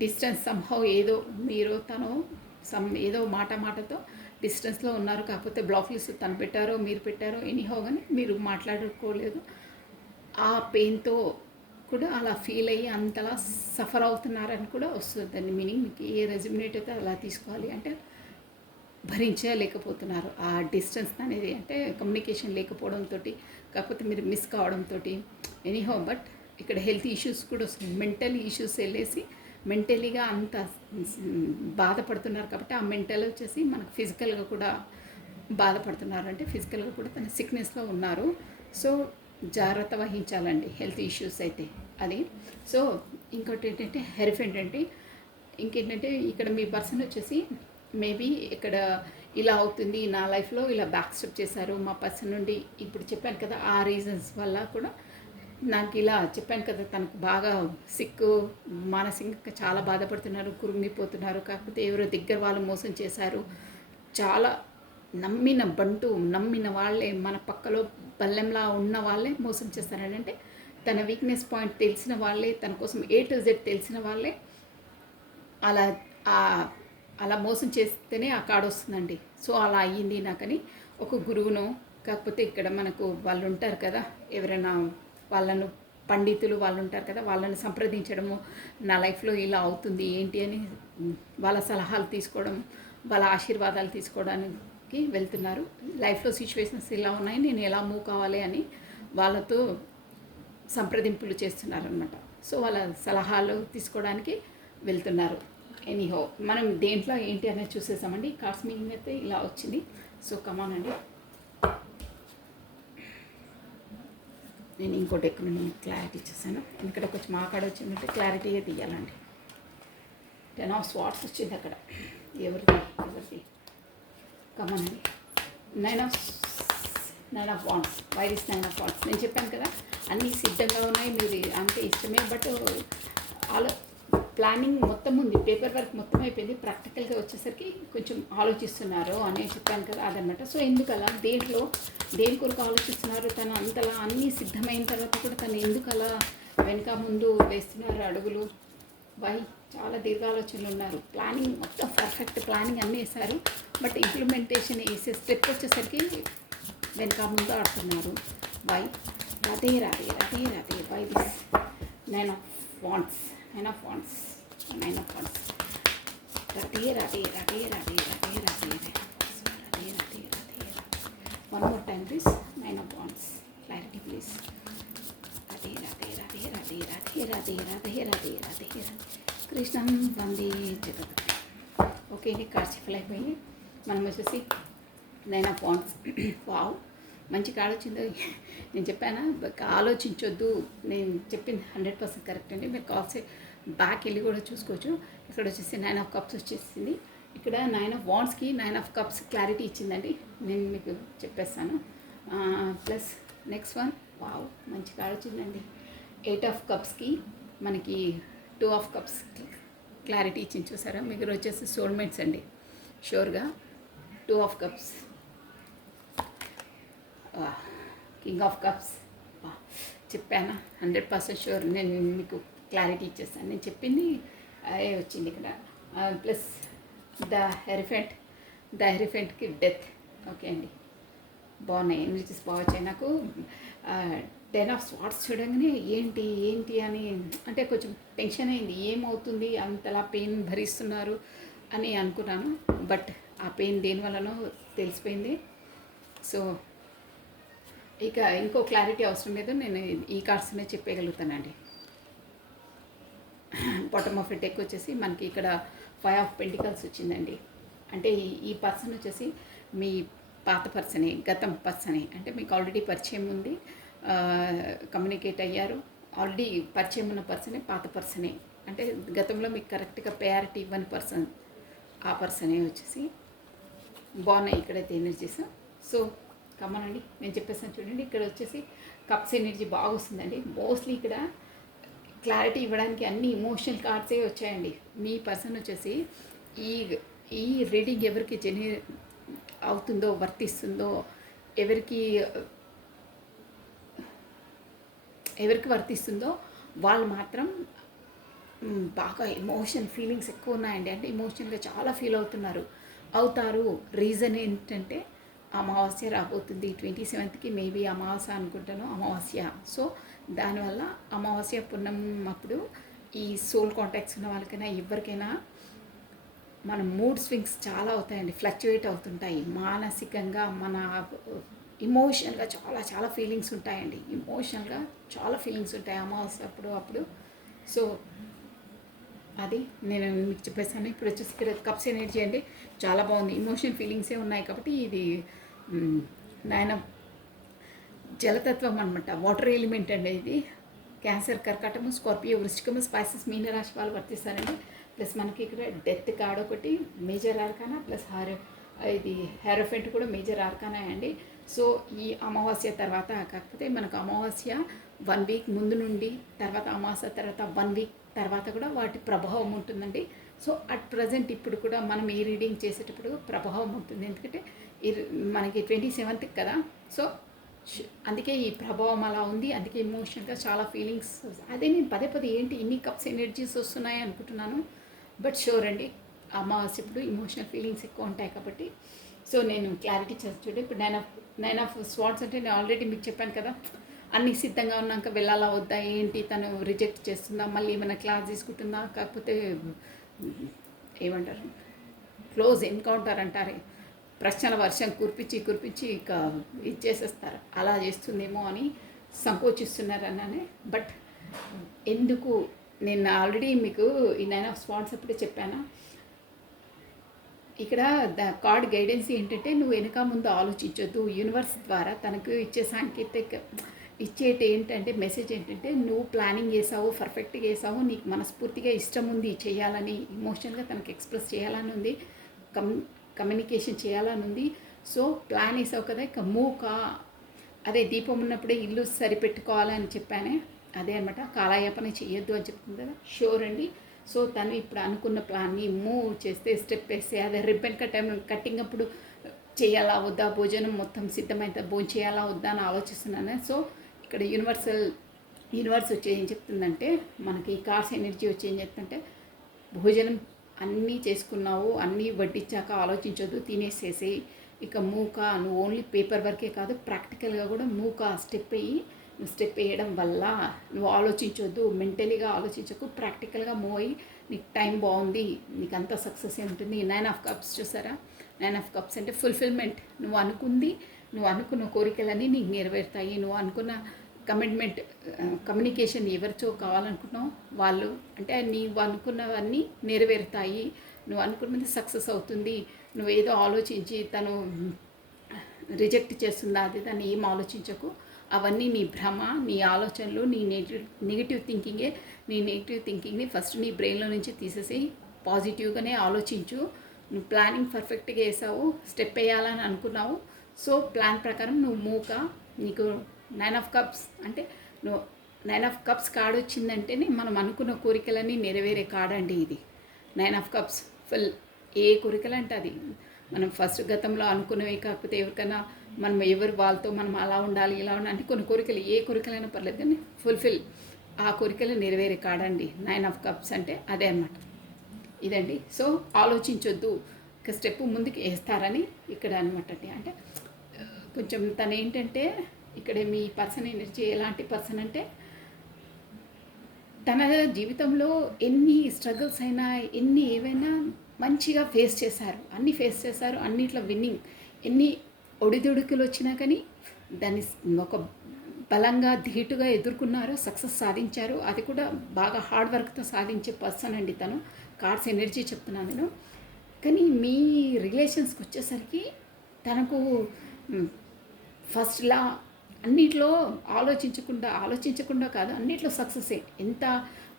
డిస్టెన్స్ సంహౌ, ఏదో మీరు తను ఏదో మాటతో డిస్టెన్స్లో ఉన్నారు, కాకపోతే బ్లాక్ లిస్ట్ తను పెట్టారో మీరు పెట్టారో ఎనీహో, కానీ మీరు మాట్లాడుకోలేదు. ఆ పెయిన్తో కూడా అలా ఫీల్ అయ్యి అంతలా సఫర్ అవుతున్నారని కూడా వస్తుంది దాని మీనింగ్. మీకు ఏ రెజిమినేట్ అయితే అలా తీసుకోవాలి, అంటే భరించలేకపోతున్నారు ఆ డిస్టెన్స్ అనేది, అంటే కమ్యూనికేషన్ లేకపోవడంతో, కాకపోతే మీరు మిస్ కావడంతో ఎనీహో. బట్ ఇక్కడ హెల్త్ ఇష్యూస్ కూడా వస్తుంది, మెంటల్ ఇష్యూస్ వెళ్ళేసి మెంటలీగా అంత బాధపడుతున్నారు, కాబట్టి ఆ మెంటల్ వచ్చేసి మనకు ఫిజికల్గా కూడా బాధపడుతున్నారు, అంటే ఫిజికల్గా కూడా తన సిక్నెస్లో ఉన్నారు. సో జాగ్రత్త వహించాలండి హెల్త్ ఇష్యూస్ అయితే అది. సో ఇంకోటి ఏంటంటే హెరిఫెంట్ అంటే ఇంకేంటంటే ఇక్కడ మీ పర్సన్ వచ్చేసి మేబీ ఇక్కడ ఇలా అవుతుంది, నా లైఫ్లో ఇలా బ్యాక్ స్టెప్ చేశారు మా పర్సన్ నుండి. ఇప్పుడు చెప్పాను కదా ఆ రీజన్స్ వల్ల కూడా నాకు ఇలా చెప్పాను కదా, తనకు బాగా సిక్, మానసికంగా చాలా బాధపడుతున్నారు, కురుంగిపోతున్నారు, కాకపోతే ఎవరో దగ్గర వాళ్ళు మోసం చేశారు. చాలా నమ్మిన వాళ్ళే, మన పక్కలో బల్లెంలా ఉన్న వాళ్ళే మోసం చేస్తారని, అంటే తన వీక్నెస్ పాయింట్ తెలిసిన వాళ్ళే, తన కోసం A to Z తెలిసిన వాళ్ళే అలా మోసం చేస్తేనే ఆ కార్డు వస్తుందండి. సో అలా అయ్యింది నాకని ఒక గురువును, కాకపోతే ఇక్కడ మనకు వాళ్ళు ఉంటారు కదా, ఎవరైనా వాళ్ళను పండితులు వాళ్ళు ఉంటారు కదా, వాళ్ళని సంప్రదించడము, నా లైఫ్లో ఇలా అవుతుంది ఏంటి అని వాళ్ళ సలహాలు తీసుకోవడం, వాళ్ళ ఆశీర్వాదాలు తీసుకోవడానికి వెళ్తున్నారు. లైఫ్లో సిచ్యువేషన్స్ ఇలా ఉన్నాయి, నేను ఎలా మూవ్ కావాలి అని వాళ్ళతో సంప్రదింపులు చేస్తున్నారనమాట. సో వాళ్ళ సలహాలు తీసుకోవడానికి వెళ్తున్నారు. ఎనీహో మనం దేంట్లో ఏంటి అనేది చూసేసామండి. కార్డ్స్ మీనింగ్ అయితే ఇలా వచ్చింది. సో కమాన్ అండి, నేను ఇంకోటి ఎక్కువ నేను క్లారిటీ ఇచ్చేసాను, ఎందుకంటే కొంచెం మా కాడ వచ్చిందంటే క్లారిటీగా తీయాలండి. 10 of Swords వచ్చింది అక్కడ, ఎవరిది కమాన్ అండి. 9 of Wands. Why this 9 of Wands? నేను చెప్పాను కదా అన్నీ సిద్ధంగా ఉన్నాయి, మీరు అంటే ఇష్టమే. బట్ ఆలో ప్లానింగ్ మొత్తం ఉంది, పేపర్ వర్క్ మొత్తం అయిపోయింది. ప్రాక్టికల్గా వచ్చేసరికి కొంచెం ఆలోచిస్తున్నారు అని చెప్పాను కదా, అదనమాట. సో ఎందుకు అలా, దేని కొరకు ఆలోచిస్తున్నారు, తను అంతలా అన్నీ సిద్ధమైన తర్వాత కూడా తను ఎందుకు అలా వెనక ముందు వేస్తున్నారు అడుగులు? వై? చాలా దీర్ఘాలోచనలు ఉన్నారు. ప్లానింగ్ మొత్తం పర్ఫెక్ట్ ప్లానింగ్ అన్నీ వేశారు, బట్ ఇంప్లిమెంటేషన్ వేసే స్టెప్ వచ్చేసరికి వెనక ముందు ఆడుతున్నారు. Why? Radhe Radhe Radhe Radhe. Why this? Nine of wands, nine of wands, nine of wands. Radhe Radhe Radhe Radhe Radhe Radhe Radhe Radhe Radhe. One more time please. Nine of wands. Clarity please. Radhe Radhe Radhe Radhe Radhe Radhe Radhe Radhe Radhe Radhe. కృష్ణం వందే జగత్. ఓకే అండి, కార్డ్స్ ఫిల్ అయిపోయి మనం వచ్చేసి నైన్ ఆఫ్ వాండ్స్. వావ్, మంచి కార్డ్ వచ్చిందో. నేను చెప్పానా ఆలోచించొద్దు, నేను చెప్పింది 100% కరెక్ట్ అండి. మీరు కాల్స్ బ్యాక్ వెళ్ళి కూడా చూసుకోవచ్చు. ఇక్కడ వచ్చేసి నైన్ ఆఫ్ కప్స్ వచ్చేసింది. ఇక్కడ నైన్ ఆఫ్ వాండ్స్కి నైన్ ఆఫ్ కప్స్ క్లారిటీ ఇచ్చిందండి, నేను మీకు చెప్పేస్తాను. ప్లస్ నెక్స్ట్ వన్, వావ్ మంచి కార్డ్ వచ్చిందండి. ఎయిట్ ఆఫ్ కప్స్కి మనకి టూ ఆఫ్ కప్స్ క్లారిటీ ఇచ్చింది, చూసారా? మీకు వచ్చేసి సోల్మేట్స్ అండి షూర్గా. Two of cups, king of cups. చెప్పానా 100% షూర్, నేను మీకు క్లారిటీ ఇచ్చేస్తాను. నేను చెప్పింది అదే వచ్చింది ఇక్కడ. ప్లస్ ద హెరిఫెంట్కి డెత్. ఓకే అండి, బాగున్నాయి, ఎనర్జీస్ బాగా వచ్చాయి నాకు. 10 ఆఫ్ స్వాట్స్ చూడంగానే ఏంటి అని అంటే కొంచెం టెన్షన్ అయింది, ఏమవుతుంది అంతలా పెయిన్ భరిస్తున్నారు అని అనుకున్నాను. బట్ ఆ పెయిన్ దేనివల్లనో తెలిసిపోయింది. సో ఇక ఇంకో క్లారిటీ అవసరం లేదు, నేను ఈ కార్డ్స్నే చెప్పగలుగుతానండి. బాటమ్ ఆఫ్ డెక్ వచ్చేసి మనకి ఇక్కడ 5 ఆఫ్ పెంటికల్స్ వచ్చిందండి. అంటే ఈ పర్సన్ వచ్చేసి మీ పాత పర్సనే, గతం పర్సనే. అంటే మీకు ఆల్రెడీ పరిచయం ఉంది, కమ్యూనికేట్ అయ్యారు, ఆల్రెడీ పరిచయం ఉన్న పర్సనే, పాత పర్సనే. అంటే గతంలో మీకు కరెక్ట్గా ప్రయారిటీ ఇవ్వని పర్సన్, ఆ పర్సనే వచ్చేసి. బాగున్నాయి ఇక్కడైతే ఎనర్జీస్. సో కమ్మనండి, నేను చెప్పేసాను చూడండి. ఇక్కడ వచ్చేసి కప్స్ ఎనర్జీ బాగా వస్తుందండి. మోస్ట్లీ ఇక్కడ క్లారిటీ ఇవ్వడానికి అన్ని ఇమోషనల్ కార్డ్సే వచ్చాయండి. మీ పర్సన్ వచ్చేసి ఈ రీడింగ్ ఎవరికి అవుతుందో, వర్తిస్తుందో, ఎవరికి వర్తిస్తుందో వాళ్ళు మాత్రం బాగా ఫీలింగ్స్ ఎక్కువ ఉన్నాయండి. అంటే ఇమోషనల్గా చాలా ఫీల్ అవుతారు. రీజన్ ఏంటంటే అమావాస్య రాబోతుంది 27కి, మేబీ అమావాస్య అనుకుంటాను, అమావాస్య. సో దానివల్ల అమావాస్య పుణ్యం అప్పుడు ఈ సోల్ కాంటాక్ట్స్ ఉన్న వాళ్ళకైనా ఎవరికైనా మన మూడ్ స్వింగ్స్ చాలా అవుతాయండి, ఫ్లక్చువేట్ అవుతుంటాయి. మానసికంగా మన ఇమోషనల్గా చాలా ఫీలింగ్స్ ఉంటాయండి. ఇమోషనల్గా చాలా ఫీలింగ్స్ ఉంటాయి అమావాస్య అప్పుడు. సో అది నేను మీకు చెప్పేసాను. ఇప్పుడు వచ్చేసి ఇక్కడ కప్స్ ఎనర్జీ అండి చాలా బాగుంది, ఇమోషన్ ఫీలింగ్సే ఉన్నాయి కాబట్టి ఇది నాయన జలతత్వం అనమాట, వాటర్ ఎలిమెంట్ అండి ఇది. క్యాన్సర్, కర్కాటము, స్కార్పియో, వృశ్చికము, స్పైసెస్, మీనరాశి వాళ్ళు వర్తిస్తారండి. ప్లస్ మనకి ఇక్కడ డెత్ కార్డ్ ఒకటి మేజర్ ఆర్కానా, ప్లస్ ఇది హెరోఫెంట్ కూడా మేజర్ ఆర్కానా అండి. సో ఈ అమావాస్య తర్వాత, కాకపోతే మనకు అమావాస్య 1 వీక్ ముందు నుండి, తర్వాత అమావాస్య తర్వాత 1 వీక్ తర్వాత కూడా వాటి ప్రభావం ఉంటుందండి. సో అట్ ప్రజెంట్ ఇప్పుడు కూడా మనం ఈ రీడింగ్ చేసేటప్పుడు ప్రభావం ఉంటుంది, ఎందుకంటే మనకి 27th కదా. సో అందుకే ఈ ప్రభావం అలా ఉంది, అందుకే ఎమోషనల్గా చాలా ఫీలింగ్స్. అదే నేను పదే ఏంటి ఇన్ని కప్స్ ఎనర్జీస్ వస్తున్నాయి అనుకుంటున్నాను. బట్ షూర్ అండి, అమావాస్య ఇప్పుడు ఇమోషనల్ ఫీలింగ్స్ ఎక్కువ ఉంటాయి కాబట్టి. సో నేను క్లారిటీ చేస్తాను. ఇప్పుడు నైన్ ఆఫ్ స్వాట్స్ అంటే నేను ఆల్రెడీ మీకు చెప్పాను కదా, అన్నీ సిద్ధంగా ఉన్నాక వెళ్ళాలా వద్దా, ఏంటి తను రిజెక్ట్ చేస్తుందా, మళ్ళీ ఏమైనా క్లాస్ తీసుకుంటుందా, కాకపోతే ఏమంటారు క్లోజ్ ఎన్కౌంటర్ అంటారే, ప్రశ్నల వర్షం కురిపించి ఇక ఇచ్చేసేస్తారు, అలా చేస్తుందేమో అని సంకోచిస్తున్నారన్నానే. బట్ ఎందుకు, నేను ఆల్రెడీ మీకు ఈ 9 ఆఫ్ స్వాట్స్ అప్పుడే చెప్పాను. ఇక్కడ కార్డ్ గైడెన్స్ ఏంటంటే, నువ్వు వెనక ముందు ఆలోచించొద్దు. యూనివర్స్ ద్వారా తనకు ఇచ్చేటి ఏంటంటే మెసేజ్ ఏంటంటే, నువ్వు ప్లానింగ్ చేసావు, పర్ఫెక్ట్గా చేసావు, నీకు మనస్ఫూర్తిగా ఇష్టం ఉంది చేయాలని, ఇమోషనల్గా తనకు ఎక్స్ప్రెస్ చేయాలని ఉంది, కమ్యూనికేషన్ చేయాలని ఉంది. సో ప్లాన్ వేసావు కదా, ఇక అదే దీపం ఉన్నప్పుడే ఇల్లు సరిపెట్టుకోవాలని చెప్పానే, అదే అనమాట. కాలయాపన చేయొద్దు అని చెప్తుంది కదా, షూర్ అండి. సో తను ఇప్పుడు అనుకున్న ప్లాన్ని మూవ్ చేస్తే, స్టెప్ వేస్తే, అదే రిబ్బన్ కటింగ్ అప్పుడు చేయాలా వద్దా, భోజనం మొత్తం సిద్ధమైతే భోజనం చేయాలా వద్దా అని ఆలోచిస్తున్నాను. సో ఇక్కడ యూనివర్స్ వచ్చి ఏం చెప్తుందంటే, మనకి కార్స్ ఎనర్జీ వచ్చి ఏం చెప్తుందంటే, భోజనం అన్నీ చేసుకున్నావు, అన్నీ వడ్డించాక ఆలోచించొద్దు, తినేసేసి ఇక మూక నువ్వు ఓన్లీ పేపర్ వర్కే కాదు, ప్రాక్టికల్గా కూడా మూక స్టెప్ అయ్యి, నువ్వు స్టెప్ వేయడం వల్ల నువ్వు ఆలోచించొద్దు, మెంటలీగా ఆలోచించకు, ప్రాక్టికల్గా మూవ్ అయ్యి నీకు టైం బాగుంది, నీకు అంతా సక్సెస్ ఉంటుంది. 9 ఆఫ్ కప్స్ చూసారా, 9 ఆఫ్ కప్స్ అంటే ఫుల్ఫిల్మెంట్. నువ్వు అనుకున్న కోరికలన్నీ నీకు నెరవేరుతాయి. నువ్వు అనుకున్న కమ్యూనికేషన్ ఎవరితో కావాలనుకున్నావు వాళ్ళు, అంటే నీవు అనుకున్నవన్నీ నెరవేరుతాయి. నువ్వు అనుకున్నది సక్సెస్ అవుతుంది. నువ్వేదో ఆలోచించి తను రిజెక్ట్ చేస్తుందా అది దాన్ని ఏం ఆలోచించకు. అవన్నీ నీ భ్రమ, నీ ఆలోచనలు, నీ నెగిటివ్ థింకింగే. నీ నెగిటివ్ థింకింగ్ని ఫస్ట్ నీ బ్రెయిన్లో నుంచి తీసేసి పాజిటివ్గానే ఆలోచించు. నువ్వు ప్లానింగ్ పర్ఫెక్ట్గా వేసావు, స్టెప్ వేయాలని అనుకున్నావు. సో ప్లాన్ ప్రకారం నువ్వు మూక, నీకు 9 ఆఫ్ కప్స్ అంటే నువ్వు 9 ఆఫ్ కప్స్ కార్డ్ వచ్చిందంటేనే మనం అనుకున్న కోరికలన్నీ నెరవేరే కార్డ్ అండి ఇది. 9 ఆఫ్ కప్స్ ఫుల్ ఏ కోరికలు అంటే అది మనం ఫస్ట్ గతంలో అనుకున్నవి, కాకపోతే ఎవరికైనా మనం ఎవరు వాళ్ళతో మనం అలా ఉండాలి ఇలా ఉండాలి అంటే కొన్ని కోరికలు, ఏ కోరికలైనా పర్లేదు కానీ ఫుల్ఫిల్ ఆ కోరికలు నెరవేరే కాడండి 9 ఆఫ్ కప్స్ అంటే అదే అనమాట. ఇదండి. సో ఆలోచించొద్దు, ఒక స్టెప్ ముందుకు వేస్తారని ఇక్కడ అనమాట అండి. అంటే కొంచెం తను ఏంటంటే ఇక్కడ మీ పర్సన్ ఎనర్జీ ఎలాంటి పర్సన్ అంటే, తన జీవితంలో ఎన్ని స్ట్రగుల్స్ అయినా ఎన్ని ఏవైనా మంచిగా ఫేస్ చేశారు, అన్నీ ఫేస్ చేశారు, అన్నిట్లో విన్నింగ్. ఎన్ని ఒడిదుడుకులు వచ్చినా కానీ దాన్ని ఒక బలంగా ధీటుగా ఎదుర్కొన్నారు, సక్సెస్ సాధించారు. అది కూడా బాగా హార్డ్ వర్క్తో సాధించే పర్సన్ అండి తను. కార్డ్స్ ఎనర్జీ చెప్తున్నాను నేను. కానీ మీ రిలేషన్స్కి వచ్చేసరికి తనకు ఫస్ట్లా అన్నిట్లో ఆలోచించకుండా కాదు, అన్నిట్లో సక్సెసే. ఎంత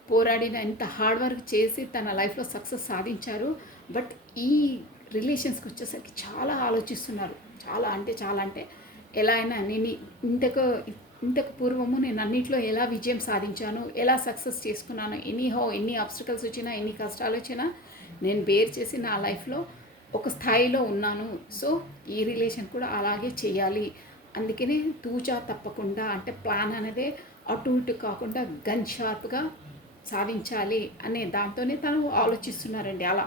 పోరాడిన, ఎంత హార్డ్ వర్క్ చేసి తన లైఫ్లో సక్సెస్ సాధించారు. బట్ ఈ రిలేషన్స్కి వచ్చేసరికి చాలా ఆలోచిస్తున్నారు. చాలా అంటే ఎలా అయినా నేను ఇంతకు పూర్వము నేను అన్నింటిలో ఎలా విజయం సాధించాను, ఎలా సక్సెస్ చేసుకున్నాను, ఎన్ని ఆబ్స్టికల్స్ వచ్చినా, ఎన్ని కష్టాలు వచ్చినా నేను బేర్ చేసి నా లైఫ్లో ఒక స్థాయిలో ఉన్నాను. సో ఈ రిలేషన్ కూడా అలాగే చేయాలి. అందుకనే తూచా తప్పకుండా అంటే ప్లాన్ అనేది అటు ఇటు కాకుండా గన్ షార్ప్గా సాధించాలి అనే దాంతోనే తను ఆలోచిస్తున్నారండి. అలా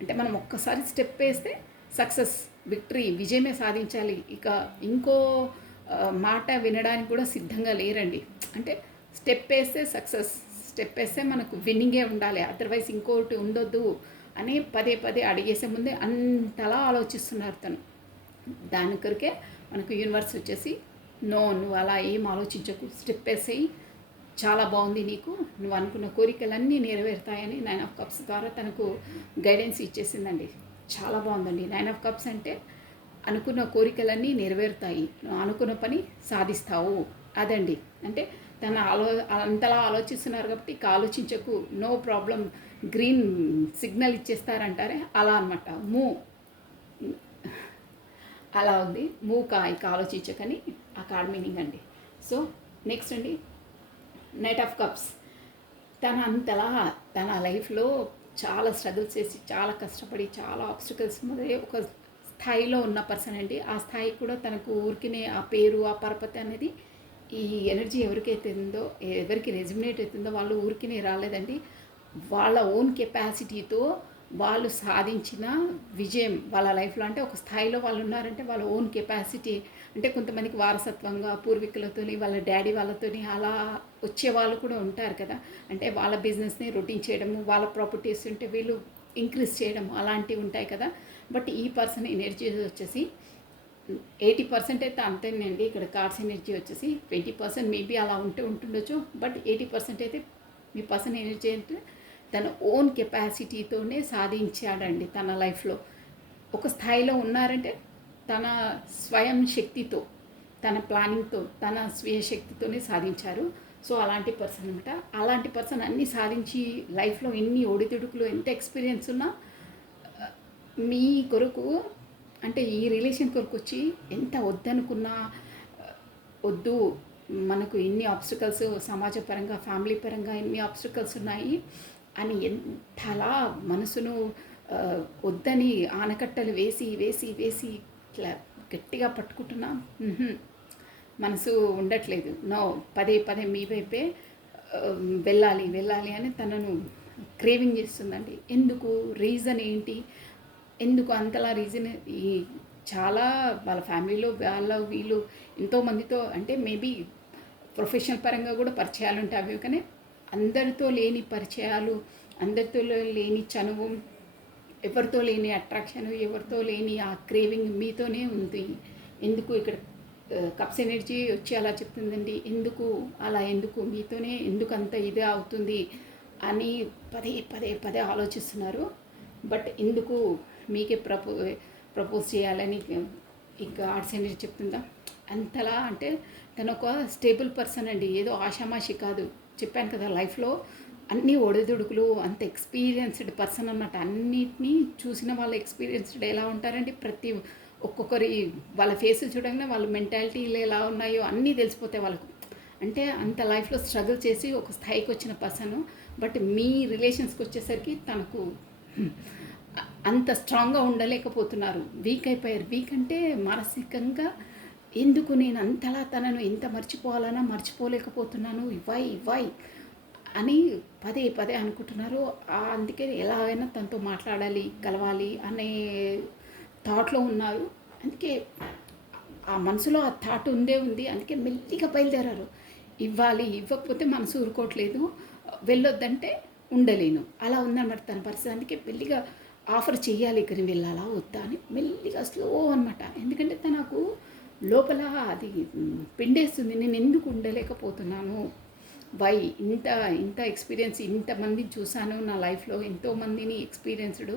అంటే మనం ఒక్కసారి స్టెప్ వేస్తే సక్సెస్, విక్టరీ, విజయమే సాధించాలి. ఇక ఇంకో మాట వినడానికి కూడా సిద్ధంగా లేరండి. అంటే స్టెప్ వేస్తే సక్సెస్, స్టెప్ వేస్తే మనకు విన్నింగే ఉండాలి, అదర్వైజ్ ఇంకోటి ఉండొద్దు అని పదే అడిగేసే ముందే అంతలా ఆలోచిస్తున్నారు తను. దాని కొరకే మనకు యూనివర్స్ వచ్చేసి నువ్వు అలా ఏం ఆలోచించకు, స్టెప్ వేసేయి, చాలా బాగుంది నీకు, నువ్వు అనుకున్న కోరికలన్నీ నెరవేరుతాయని 9 ఆఫ్ కప్స్ ద్వారా తనకు గైడెన్స్ ఇచ్చేసిందండి. చాలా బాగుందండి. 9 ఆఫ్ కప్స్ అంటే అనుకున్న కోరికలన్నీ నెరవేరుతాయి, నువ్వు అనుకున్న పని సాధిస్తావు, అదండి. అంటే అంతలా ఆలోచిస్తున్నారు కాబట్టి ఇక ఆలోచించకు, నో ప్రాబ్లం, గ్రీన్ సిగ్నల్ ఇచ్చేస్తారంటారే అలా అనమాట. అలా ఉంది. ఇక ఆలోచించకని ఆ కార్డ్ మీనింగ్ అండి. సో నెక్స్ట్ అండి, నైట్ ఆఫ్ కప్స్. తన లైఫ్లో చాలా స్ట్రగుల్స్ చేసి, చాలా కష్టపడి, చాలా ఆబ్స్టికల్స్ మీద ఒక స్థాయిలో ఉన్న పర్సన్ అండి. ఆ స్థాయి కూడా తనకు ఊరికినే ఆ పేరు, ఆ పరపతి అనేది, ఈ ఎనర్జీ ఎవరికి రెజిమినేట్ అవుతుందో వాళ్ళు ఊరికినే రాలేదండి. వాళ్ళ ఓన్ కెపాసిటీతో వాళ్ళు సాధించిన విజయం వాళ్ళ లైఫ్లో. అంటే ఒక స్థాయిలో వాళ్ళు ఉన్నారంటే వాళ్ళ ఓన్ కెపాసిటీ. అంటే కొంతమందికి వారసత్వంగా పూర్వీకులతో, వాళ్ళ డాడీ వాళ్ళతో అలా వచ్చే వాళ్ళు కూడా ఉంటారు కదా. అంటే వాళ్ళ బిజినెస్ని రొటీన్ చేయడము, వాళ్ళ ప్రాపర్టీస్ ఉంటే వీళ్ళు ఇంక్రీజ్ చేయడం, అలాంటివి ఉంటాయి కదా. బట్ ఈ పర్సన్ ఎనర్జీ వచ్చేసి 80% అయితే అంతేనండి. ఇక్కడ కార్డ్స్ ఎనర్జీ వచ్చేసి 20% మేబీ అలా ఉంటుండొచ్చు. బట్ 80% అయితే మీ పర్సన్ ఎనర్జీ అంటే తన ఓన్ కెపాసిటీతోనే సాధించాడండి. తన లైఫ్లో ఒక స్థాయిలో ఉన్నారంటే తన స్వయం శక్తితో, తన ప్లానింగ్తో, తన స్వీయ శక్తితోనే సాధించారు. సో అలాంటి పర్సన్ అనమాట. అలాంటి పర్సన్ అన్నీ సాధించి లైఫ్లో ఎన్ని ఒడిదుడుకులు, ఎంత ఎక్స్పీరియన్స్ ఉన్నా మీ కొరకు అంటే ఈ రిలేషన్ కొరకు వచ్చి ఎంత వద్దనుకున్నా వద్దు, మనకు ఇన్ని ఆబ్స్టికల్స్ సమాజ పరంగా ఫ్యామిలీ పరంగా ఇన్ని ఆబ్స్టికల్స్ ఉన్నాయి అని ఎంతలా మనసును వద్దని ఆనకట్టలు వేసి వేసి వేసి ఇట్లా గట్టిగా పట్టుకుంటున్నా మనసు ఉండట్లేదు. నో, పదే పదే మీ వైపే వెళ్ళాలి వెళ్ళాలి అని తనను క్రేవింగ్ చేస్తుందండి. ఎందుకు, రీజన్ ఏంటి, ఎందుకు అంతలా రీజన్? ఈ చాలా వాళ్ళ ఫ్యామిలీలో వీళ్ళు ఎంతోమందితో, అంటే మేబీ ప్రొఫెషనల్ పరంగా కూడా పరిచయాలు ఉంటాయి అవి, కానీ అందరితో లేని పరిచయాలు, అందరితో లేని చనువు, ఎవరితో లేని అట్రాక్షన్, ఎవరితో లేని ఆ క్రేవింగ్ మీతోనే ఉంది. ఎందుకు ఇక్కడ కప్స్ ఎనర్జీ వచ్చి అలా చెప్తుందండి. ఎందుకు అలా, ఎందుకు మీతోనే ఎందుకు అంత ఇదే అవుతుంది అని పదే పదే పదే ఆలోచిస్తున్నారు. బట్ ఎందుకు మీకే ప్రపోజ్ చేయాలని ఈ గాడ్స్ ఎనర్జీ చెప్తుందా అంతలా? అంటే తను ఒక స్టేబుల్ పర్సన్ అండి, ఏదో ఆషామాషి కాదు. చెప్పాను కదా, లైఫ్లో అన్నీ ఒడిదుడుకులు, అంత ఎక్స్పీరియన్స్డ్ పర్సన్ అన్నమాట. అన్నిటినీ చూసిన వాళ్ళ ఎక్స్పీరియన్స్డ్ ఎలా ఉంటారండి, ప్రతి ఒక్కొక్కరి వాళ్ళ ఫేస్ చూడగానే వాళ్ళ మెంటాలిటీలు ఎలా ఉన్నాయో అన్నీ తెలిసిపోతాయి వాళ్ళకు. అంటే అంత లైఫ్లో స్ట్రగుల్ చేసి ఒక స్థాయికి వచ్చిన పర్సన్. బట్ మీ రిలేషన్స్కి వచ్చేసరికి తనకు అంత స్ట్రాంగ్గా ఉండలేకపోతున్నారు, వీక్ అయిపోయారు. వీక్ అంటే మానసికంగా, ఎందుకు నేను అంతలా తనను ఎంత మర్చిపోవాలన్నా మర్చిపోలేకపోతున్నాను, వై అని పదే పదే అనుకుంటున్నారు. అందుకే ఎలాగైనా తనతో మాట్లాడాలి, కలవాలి అనే థాట్లో ఉన్నారు. అందుకే ఆ మనసులో ఆ థాట్ ఉంది. అందుకే మెల్లిగా బయలుదేరారు. ఇవ్వకపోతే మనసు ఊరుకోవట్లేదు, వెళ్ళొద్దంటే ఉండలేను, అలా ఉందన్నమాట తన పరిస్థితి. అందుకే మెల్లిగా ఆఫర్ చేయాలి, ఇక్కడ వెళ్ళాలా వద్దా అని మెల్లిగా స్లో అనమాట. ఎందుకంటే తనకు లోపల అది పిండేస్తుంది, నేను ఎందుకు ఉండలేకపోతున్నాను, ఇంత ఇంత ఎక్స్పీరియన్స్, ఇంతమందిని చూశాను నా లైఫ్లో, ఎంతోమందిని ఎక్స్పీరియన్స్డ్,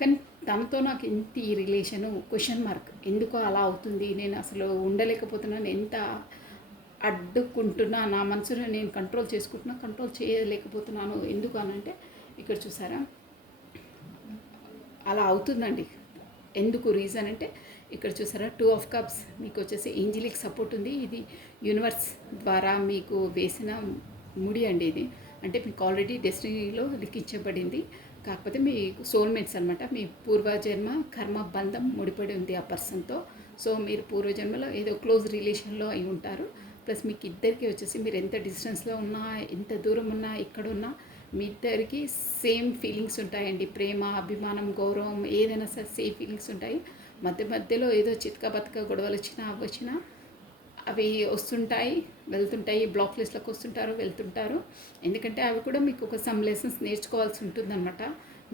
కానీ తనతో నాకు ఎంత ఈ రిలేషను క్వశ్చన్ మార్క్. ఎందుకో అలా అవుతుంది, నేను అసలు ఉండలేకపోతున్నాను, ఎంత అడ్డుకుంటున్నా, నా మనసును నేను కంట్రోల్ చేయలేకపోతున్నాను. ఎందుకు అనంటే ఇక్కడ చూసారా అలా అవుతుందండి. ఎందుకు రీజన్ అంటే ఇక్కడ చూసారా 2 ఆఫ్ కప్స్ మీకు వచ్చేసి ఏంజలిక్ సపోర్ట్ ఉంది. ఇది యూనివర్స్ ద్వారా మీకు వేసిన ముడి అండి ఇది. అంటే మీకు ఆల్రెడీ డెస్టినీలో లిఖించబడింది. కాకపోతే మీ సోల్మేట్స్ అనమాట. మీ పూర్వజన్మ కర్మ బంధం ముడిపడి ఉంది ఆ పర్సన్తో. సో మీరు పూర్వజన్మలో ఏదో క్లోజ్ రిలేషన్లో అయి ఉంటారు. ప్లస్ మీకు ఇద్దరికి వచ్చేసి మీరు ఎంత డిస్టెన్స్లో ఉన్నా, ఎంత దూరం ఉన్నా, ఎక్కడున్నా మీ ఇద్దరికి సేమ్ ఫీలింగ్స్ ఉంటాయండి. ప్రేమ, అభిమానం, గౌరవం ఏదైనా సరే సేమ్ ఫీలింగ్స్ ఉంటాయి. మధ్యలో ఏదో చితక బతక గొడవలు వచ్చినా అవి వస్తుంటాయి, వెళ్తుంటాయి. బ్లాక్ లిస్ట్లోకి వస్తుంటారు, వెళ్తుంటారు. ఎందుకంటే అవి కూడా మీకు ఒక సమ్ లెసన్స్ నేర్చుకోవాల్సి ఉంటుందన్నమాట.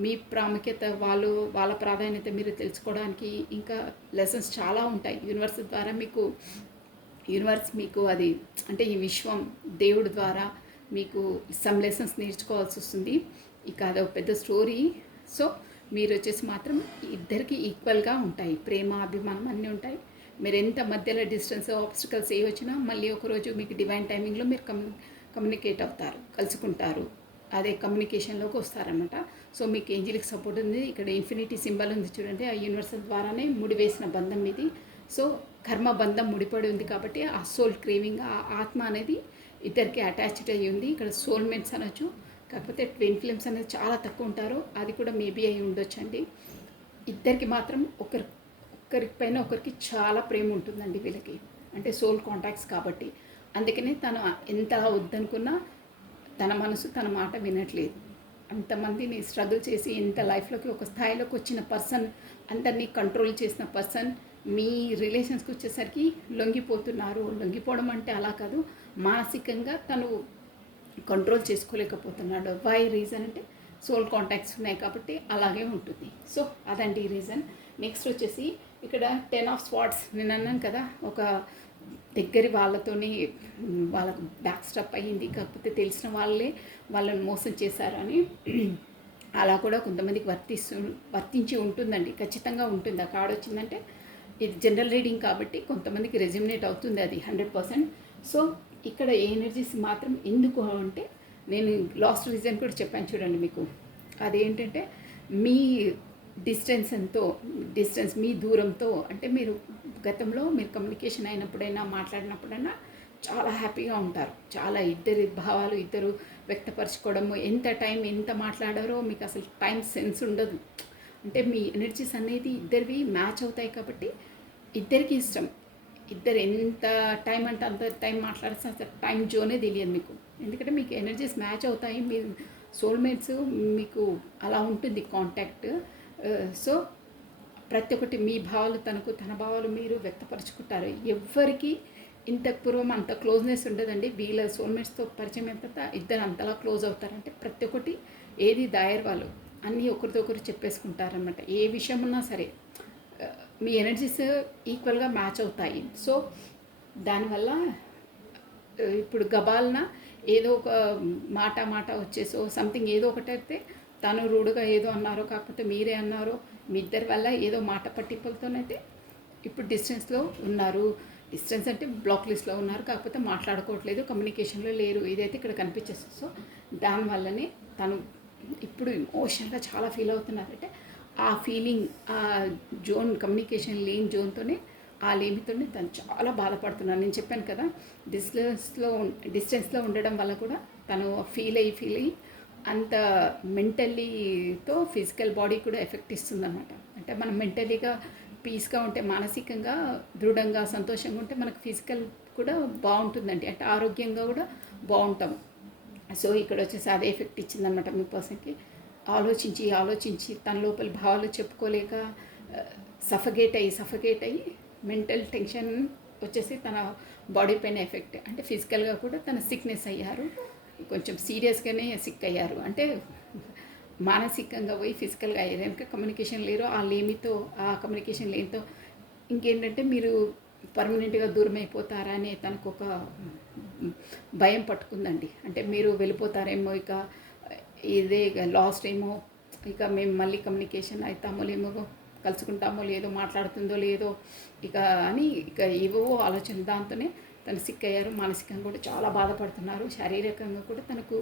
మీ ప్రాముఖ్యత, వాళ్ళ ప్రాధాన్యత మీరు తెలుసుకోవడానికి ఇంకా లెసన్స్ చాలా ఉంటాయి. యూనివర్స్ మీకు అది, అంటే ఈ విశ్వం దేవుడి ద్వారా మీకు సమ్ లెసన్స్ నేర్చుకోవాల్సి వస్తుంది. ఇక అదొక పెద్ద స్టోరీ. సో మీరు వచ్చేసి మాత్రం ఇద్దరికి ఈక్వల్గా ఉంటాయి, ప్రేమ, అభిమానం అన్నీ ఉంటాయి. మీరు ఎంత మధ్యలో డిస్టెన్స్, ఆబ్స్టికల్స్ ఏ వచ్చినా మళ్ళీ ఒకరోజు మీకు డివైన్ టైమింగ్లో మీరు కమ్యూనికేట్ అవుతారు, కలుసుకుంటారు, అదే కమ్యూనికేషన్లోకి వస్తారనమాట. సో మీకు ఏంజలిక్ సపోర్ట్ ఉంది. ఇక్కడ ఇన్ఫినిటీ సింబల్ ఉంది చూడండి, ఆ యూనివర్సల్ ద్వారానే ముడివేసిన బంధం ఇది. సో కర్మ బంధం ముడిపడి ఉంది కాబట్టి ఆ సోల్ క్రేవింగ్, ఆ ఆత్మ అనేది ఇద్దరికి అటాచ్డ్ అయ్యి ఉంది. ఇక్కడ సోల్మేట్స్ అనొచ్చు. కాకపోతే ట్విన్ ఫ్లేమ్స్ అనేది చాలా తక్కువ ఉంటారు, అది కూడా మేబీ అయి ఉండొచ్చండి. ఇద్దరికి మాత్రం ఒకరిపైన ఒకరికి చాలా ప్రేమ ఉంటుందండి వీళ్ళకి, అంటే సోల్ కాంటాక్ట్స్ కాబట్టి. అందుకనే తను ఎంత వద్దనుకున్నా తన మనసు తన మాట వినట్లేదు. అంతమందిని స్ట్రగుల్ చేసి ఇంత లైఫ్లోకి ఒక స్థాయిలోకి వచ్చిన పర్సన్, అందరినీ కంట్రోల్ చేసిన పర్సన్, మీ రిలేషన్స్కి వచ్చేసరికి లొంగిపోతున్నారు. లొంగిపోవడం అంటే అలా కాదు, మానసికంగా తను కంట్రోల్ చేసుకోలేకపోతున్నాడు. వై రీజన్ అంటే సోల్ కాంటాక్ట్స్ ఉన్నాయి కాబట్టి అలాగే ఉంటుంది. సో అదండి రీజన్. నెక్స్ట్ వచ్చేసి ఇక్కడ 10 ఆఫ్ స్వార్డ్స్. నేను అన్నాను కదా, ఒక దగ్గరి వాళ్ళతోని వాళ్ళకు బ్యాక్ స్టెప్ అయ్యింది, కాకపోతే తెలిసిన వాళ్ళని మోసం చేశారు అని. అలా కూడా కొంతమందికి వర్తించి ఉంటుందండి, ఖచ్చితంగా ఉంటుంది. ఆ కార్డ్ వచ్చిందంటే ఇది జనరల్ రీడింగ్ కాబట్టి కొంతమందికి రెజ్యూమినేట్ అవుతుంది అది 100%. సో ఇక్కడ ఎనర్జీస్ మాత్రం ఎందుకు అంటే, నేను లాస్ట్ రీజన్ కూడా చెప్పాను చూడండి మీకు. అదేంటంటే మీ డిస్టెన్స్ మీ దూరంతో అంటే మీరు గతంలో మీరు కమ్యూనికేషన్ అయినప్పుడైనా మాట్లాడినప్పుడైనా చాలా హ్యాపీగా ఉంటారు. చాలా ఇద్దరి భావాలు ఇద్దరు వ్యక్తపరచుకోవడము, ఎంత మాట్లాడారో మీకు అసలు టైం సెన్స్ ఉండదు. అంటే మీ ఎనర్జీస్ అనేది ఇద్దరివి మ్యాచ్ అవుతాయి కాబట్టి ఇద్దరికి ఇష్టం. ఇద్దరు ఎంత టైం అంటే అంత టైం మాట్లాడితే అసలు టైం జోనే తెలియదు మీకు. ఎందుకంటే మీకు ఎనర్జీస్ మ్యాచ్ అవుతాయి. మీ సోల్మేట్స్ మీకు అలా ఉంటుంది కాంటాక్ట్. సో ప్రతి ఒక్కటి మీ భావాలు తనకు, తన భావాలు మీరు వ్యక్తపరుచుకుంటారు. ఎవ్వరికి ఇంతకు పూర్వం అంత క్లోజ్నెస్ ఉండదండి. వీళ్ళ సోల్మేట్స్తో పరిచయం ఎంత ఇద్దరు అంతలా క్లోజ్ అవుతారంటే ప్రతి ఒక్కటి ఏది దాయర్ వాళ్ళు అన్నీ ఒకరితో ఒకరు చెప్పేసుకుంటారనమాట. ఏ విషయం ఉన్నా సరే మీ ఎనర్జీస్ ఈక్వల్గా మ్యాచ్ అవుతాయి. సో దానివల్ల ఇప్పుడు గబాల్న ఏదో ఒక మాట వచ్చేసో సంథింగ్ ఏదో ఒకటి అయితే తను రూడుగా ఏదో అన్నారో కాకపోతే మీరే అన్నారో మీ ఇద్దరి వల్ల ఏదో మాట పట్టింపులతోనైతే ఇప్పుడు డిస్టెన్స్లో ఉన్నారు. డిస్టెన్స్ అంటే బ్లాక్ లిస్ట్లో ఉన్నారు, కాకపోతే మాట్లాడుకోవట్లేదు, కమ్యూనికేషన్లో లేరు. ఇదైతే ఇక్కడ కనిపించేస్తుంది. సో దానివల్లనే తను ఇప్పుడు ఇమోషనల్గా చాలా ఫీల్ అవుతున్నారంటే ఆ ఫీలింగ్, ఆ జోన్, కమ్యూనికేషన్ లేని జోన్తోనే ఆ లేమితోనే తను చాలా బాధపడుతున్నాను. నేను చెప్పాను కదా, డిస్టెన్స్లో ఉండడం వల్ల కూడా తను ఫీల్ అయ్యి అంత మెంటల్లీతో ఫిజికల్ బాడీ కూడా ఎఫెక్ట్ ఇస్తుందన్నమాట. అంటే మనం మెంటలీగా పీస్గా ఉంటే, మానసికంగా దృఢంగా సంతోషంగా ఉంటే మనకు ఫిజికల్ కూడా బాగుంటుందండి. అంటే ఆరోగ్యంగా కూడా బాగుంటాం. సో ఇక్కడ వచ్చేసి అదే ఎఫెక్ట్ ఇచ్చిందనమాట మీ పర్సన్కి. ఆలోచించి తన లోపల భావాలు చెప్పుకోలేక సఫకేట్ అయ్యి మెంటల్ టెన్షన్ వచ్చేసి తన బాడీ పైన ఎఫెక్ట్. అంటే ఫిజికల్గా కూడా తన సిక్నెస్ అయ్యారు, కొంచెం సీరియస్గానే సిక్ అయ్యారు. అంటే మానసికంగా పోయి ఫిజికల్గా అయ్యారు. కనుక కమ్యూనికేషన్ లేరు. ఆ కమ్యూనికేషన్ లేనితో ఇంకేంటంటే మీరు పర్మనెంట్గా దూరం అయిపోతారా అనే తనకు ఒక భయం పట్టుకుందండి. అంటే మీరు వెళ్ళిపోతారేమో, ఇక ఇదే లాస్ట్ ఏమో, ఇక మేము మళ్ళీ కమ్యూనికేషన్ అవుతామో లేమో, కలుసుకుంటామో లేదో, మాట్లాడుతుందో లేదో ఇక ఏవో ఆలోచన. దాంతోనే తను సిక్ అయ్యారు. మానసికంగా కూడా చాలా బాధపడుతున్నారు. శారీరకంగా కూడా తనకు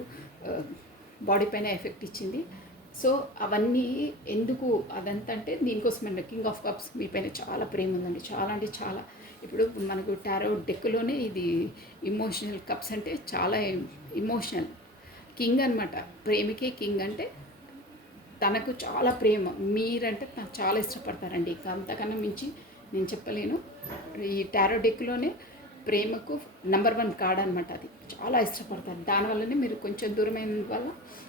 బాడీ పైన ఎఫెక్ట్ ఇచ్చింది. సో అవన్నీ ఎందుకు అదంతా అంటే దీనికోసమే. కింగ్ ఆఫ్ కప్స్ మీ పైన చాలా ప్రేమ ఉందండి, చాలా అంటే చాలా. ఇప్పుడు మనకు టారో డెక్లోనే ఇది ఇమోషనల్ కప్స్ అంటే చాలా ఇమోషనల్ కింగ్ అనమాట. ప్రేమకే కింగ్. అంటే తనకు చాలా ప్రేమ, మీరంటే తను చాలా ఇష్టపడతారండి. ఇక అంతకన్నా మించి నేను చెప్పలేను. ఈ టారో డెక్లోనే ప్రేమకు నెంబర్ 1 కార్డ్ అనమాట. అది చాలా ఇష్టపడతారు. దానివల్లనే మీరు కొంచెం దూరమైన వల్ల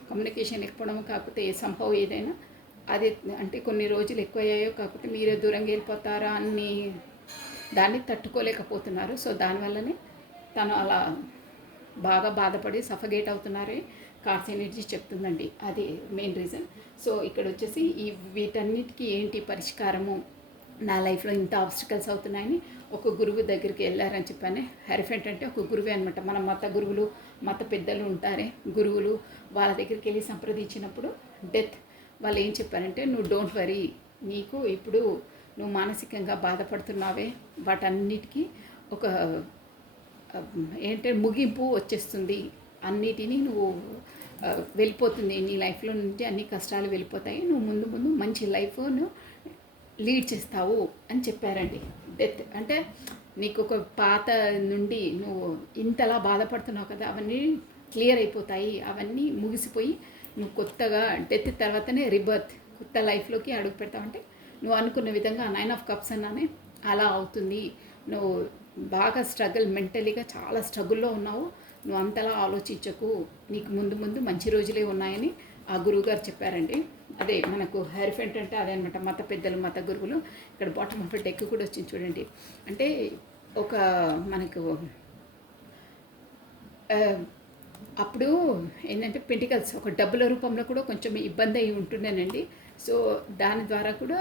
కమ్యూనికేషన్ లేకపోవడం, కాకపోతే సంభవం ఏదైనా అది అంటే కొన్ని రోజులు ఎక్కువ అయ్యాయో, కాకపోతే మీరే దూరంగా వెళ్ళిపోతారా అని దాన్ని తట్టుకోలేకపోతున్నారు. సో దానివల్లనే తను అలా బాగా బాధపడి సఫగేట్ అవుతున్నారే కార్డ్స్ ఎనర్జీ చెప్తుందండి. అది మెయిన్ రీజన్. సో ఇక్కడ వచ్చేసి వీటన్నిటికీ ఏంటి పరిష్కారము, నా లైఫ్లో ఇంత ఆబ్స్టికల్స్ అవుతున్నాయని ఒక గురువు దగ్గరికి వెళ్ళారని చెప్పాను. హెరిఫెంట్ అంటే ఒక గురువే అనమాట. మన మత గురువులు, మత పెద్దలు ఉంటారే గురువులు, వాళ్ళ దగ్గరికి వెళ్ళి సంప్రదించినప్పుడు వాళ్ళు ఏం చెప్పారంటే, నువ్వు డోంట్ వరీ, నీకు ఇప్పుడు నువ్వు మానసికంగా బాధపడుతున్నావే వాటన్నిటికీ ఒక ఏంటంటే ముగింపు వచ్చేస్తుంది. అన్నిటినీ నువ్వు వెళ్ళిపోతుంది, నీ లైఫ్లో నుంచి అన్ని కష్టాలు వెళ్ళిపోతాయి, నువ్వు ముందు మంచి లైఫ్ను లీడ్ చేస్తావు అని చెప్పారండి. అంటే నీకు ఒక పాత నుండి నువ్వు ఇంతలా బాధపడుతున్నావు కదా, అవన్నీ క్లియర్ అయిపోతాయి, అవన్నీ ముగిసిపోయి నువ్వు కొత్తగా డెత్ తర్వాతనే రిబర్త్, కొత్త లైఫ్లోకి అడుగు పెడతావంటే నువ్వు అనుకున్న విధంగా 9 ఆఫ్ కప్స్ అన్నానే అలా అవుతుంది. నువ్వు బాగా మెంటలీగా చాలా స్ట్రగుల్లో ఉన్నావు, నువ్వు అంతలా ఆలోచించకు, నీకు ముందు మంచి రోజులే ఉన్నాయని ఆ గురువుగారు చెప్పారండి. అదే మనకు హెరిఫెంట్ అంటే అదే అనమాట, మత పెద్దలు, మత గురువులు. ఇక్కడ బాటమ్ ఆఫ్ డెక్ కూడా వచ్చింది చూడండి. అంటే ఒక మనకు అప్పుడు ఏంటంటే పెంటికల్స్ ఒక డబ్బుల రూపంలో కూడా కొంచెం ఇబ్బంది అయి ఉంటుండేనండి. సో దాని ద్వారా కూడా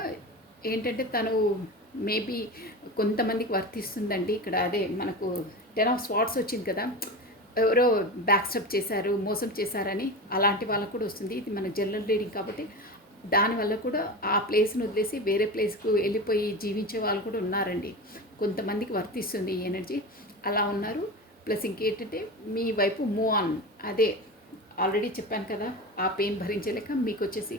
ఏంటంటే తను మేబీ కొంతమందికి వర్తిస్తుందండి. ఇక్కడ అదే మనకు 10 ఆఫ్ స్వార్డ్స్ వచ్చింది కదా, ఎవరో బ్యాక్ స్టెప్ చేశారు, మోసం చేశారని అలాంటి వాళ్ళకు కూడా వస్తుంది. ఇది మన జనరల్ రీడింగ్ కాబట్టి దానివల్ల కూడా ఆ ప్లేస్ను వదిలేసి వేరే ప్లేస్కు వెళ్ళిపోయి జీవించే వాళ్ళు కూడా ఉన్నారండి. కొంతమందికి వర్తిస్తుంది ఈ ఎనర్జీ, అలా ఉన్నారు. ప్లస్ ఇంకేంటంటే మీ వైపు మూవ్ ఆన్, అదే ఆల్రెడీ చెప్పాను కదా, ఆ పెయిన్ భరించలేక మీకు వచ్చేసి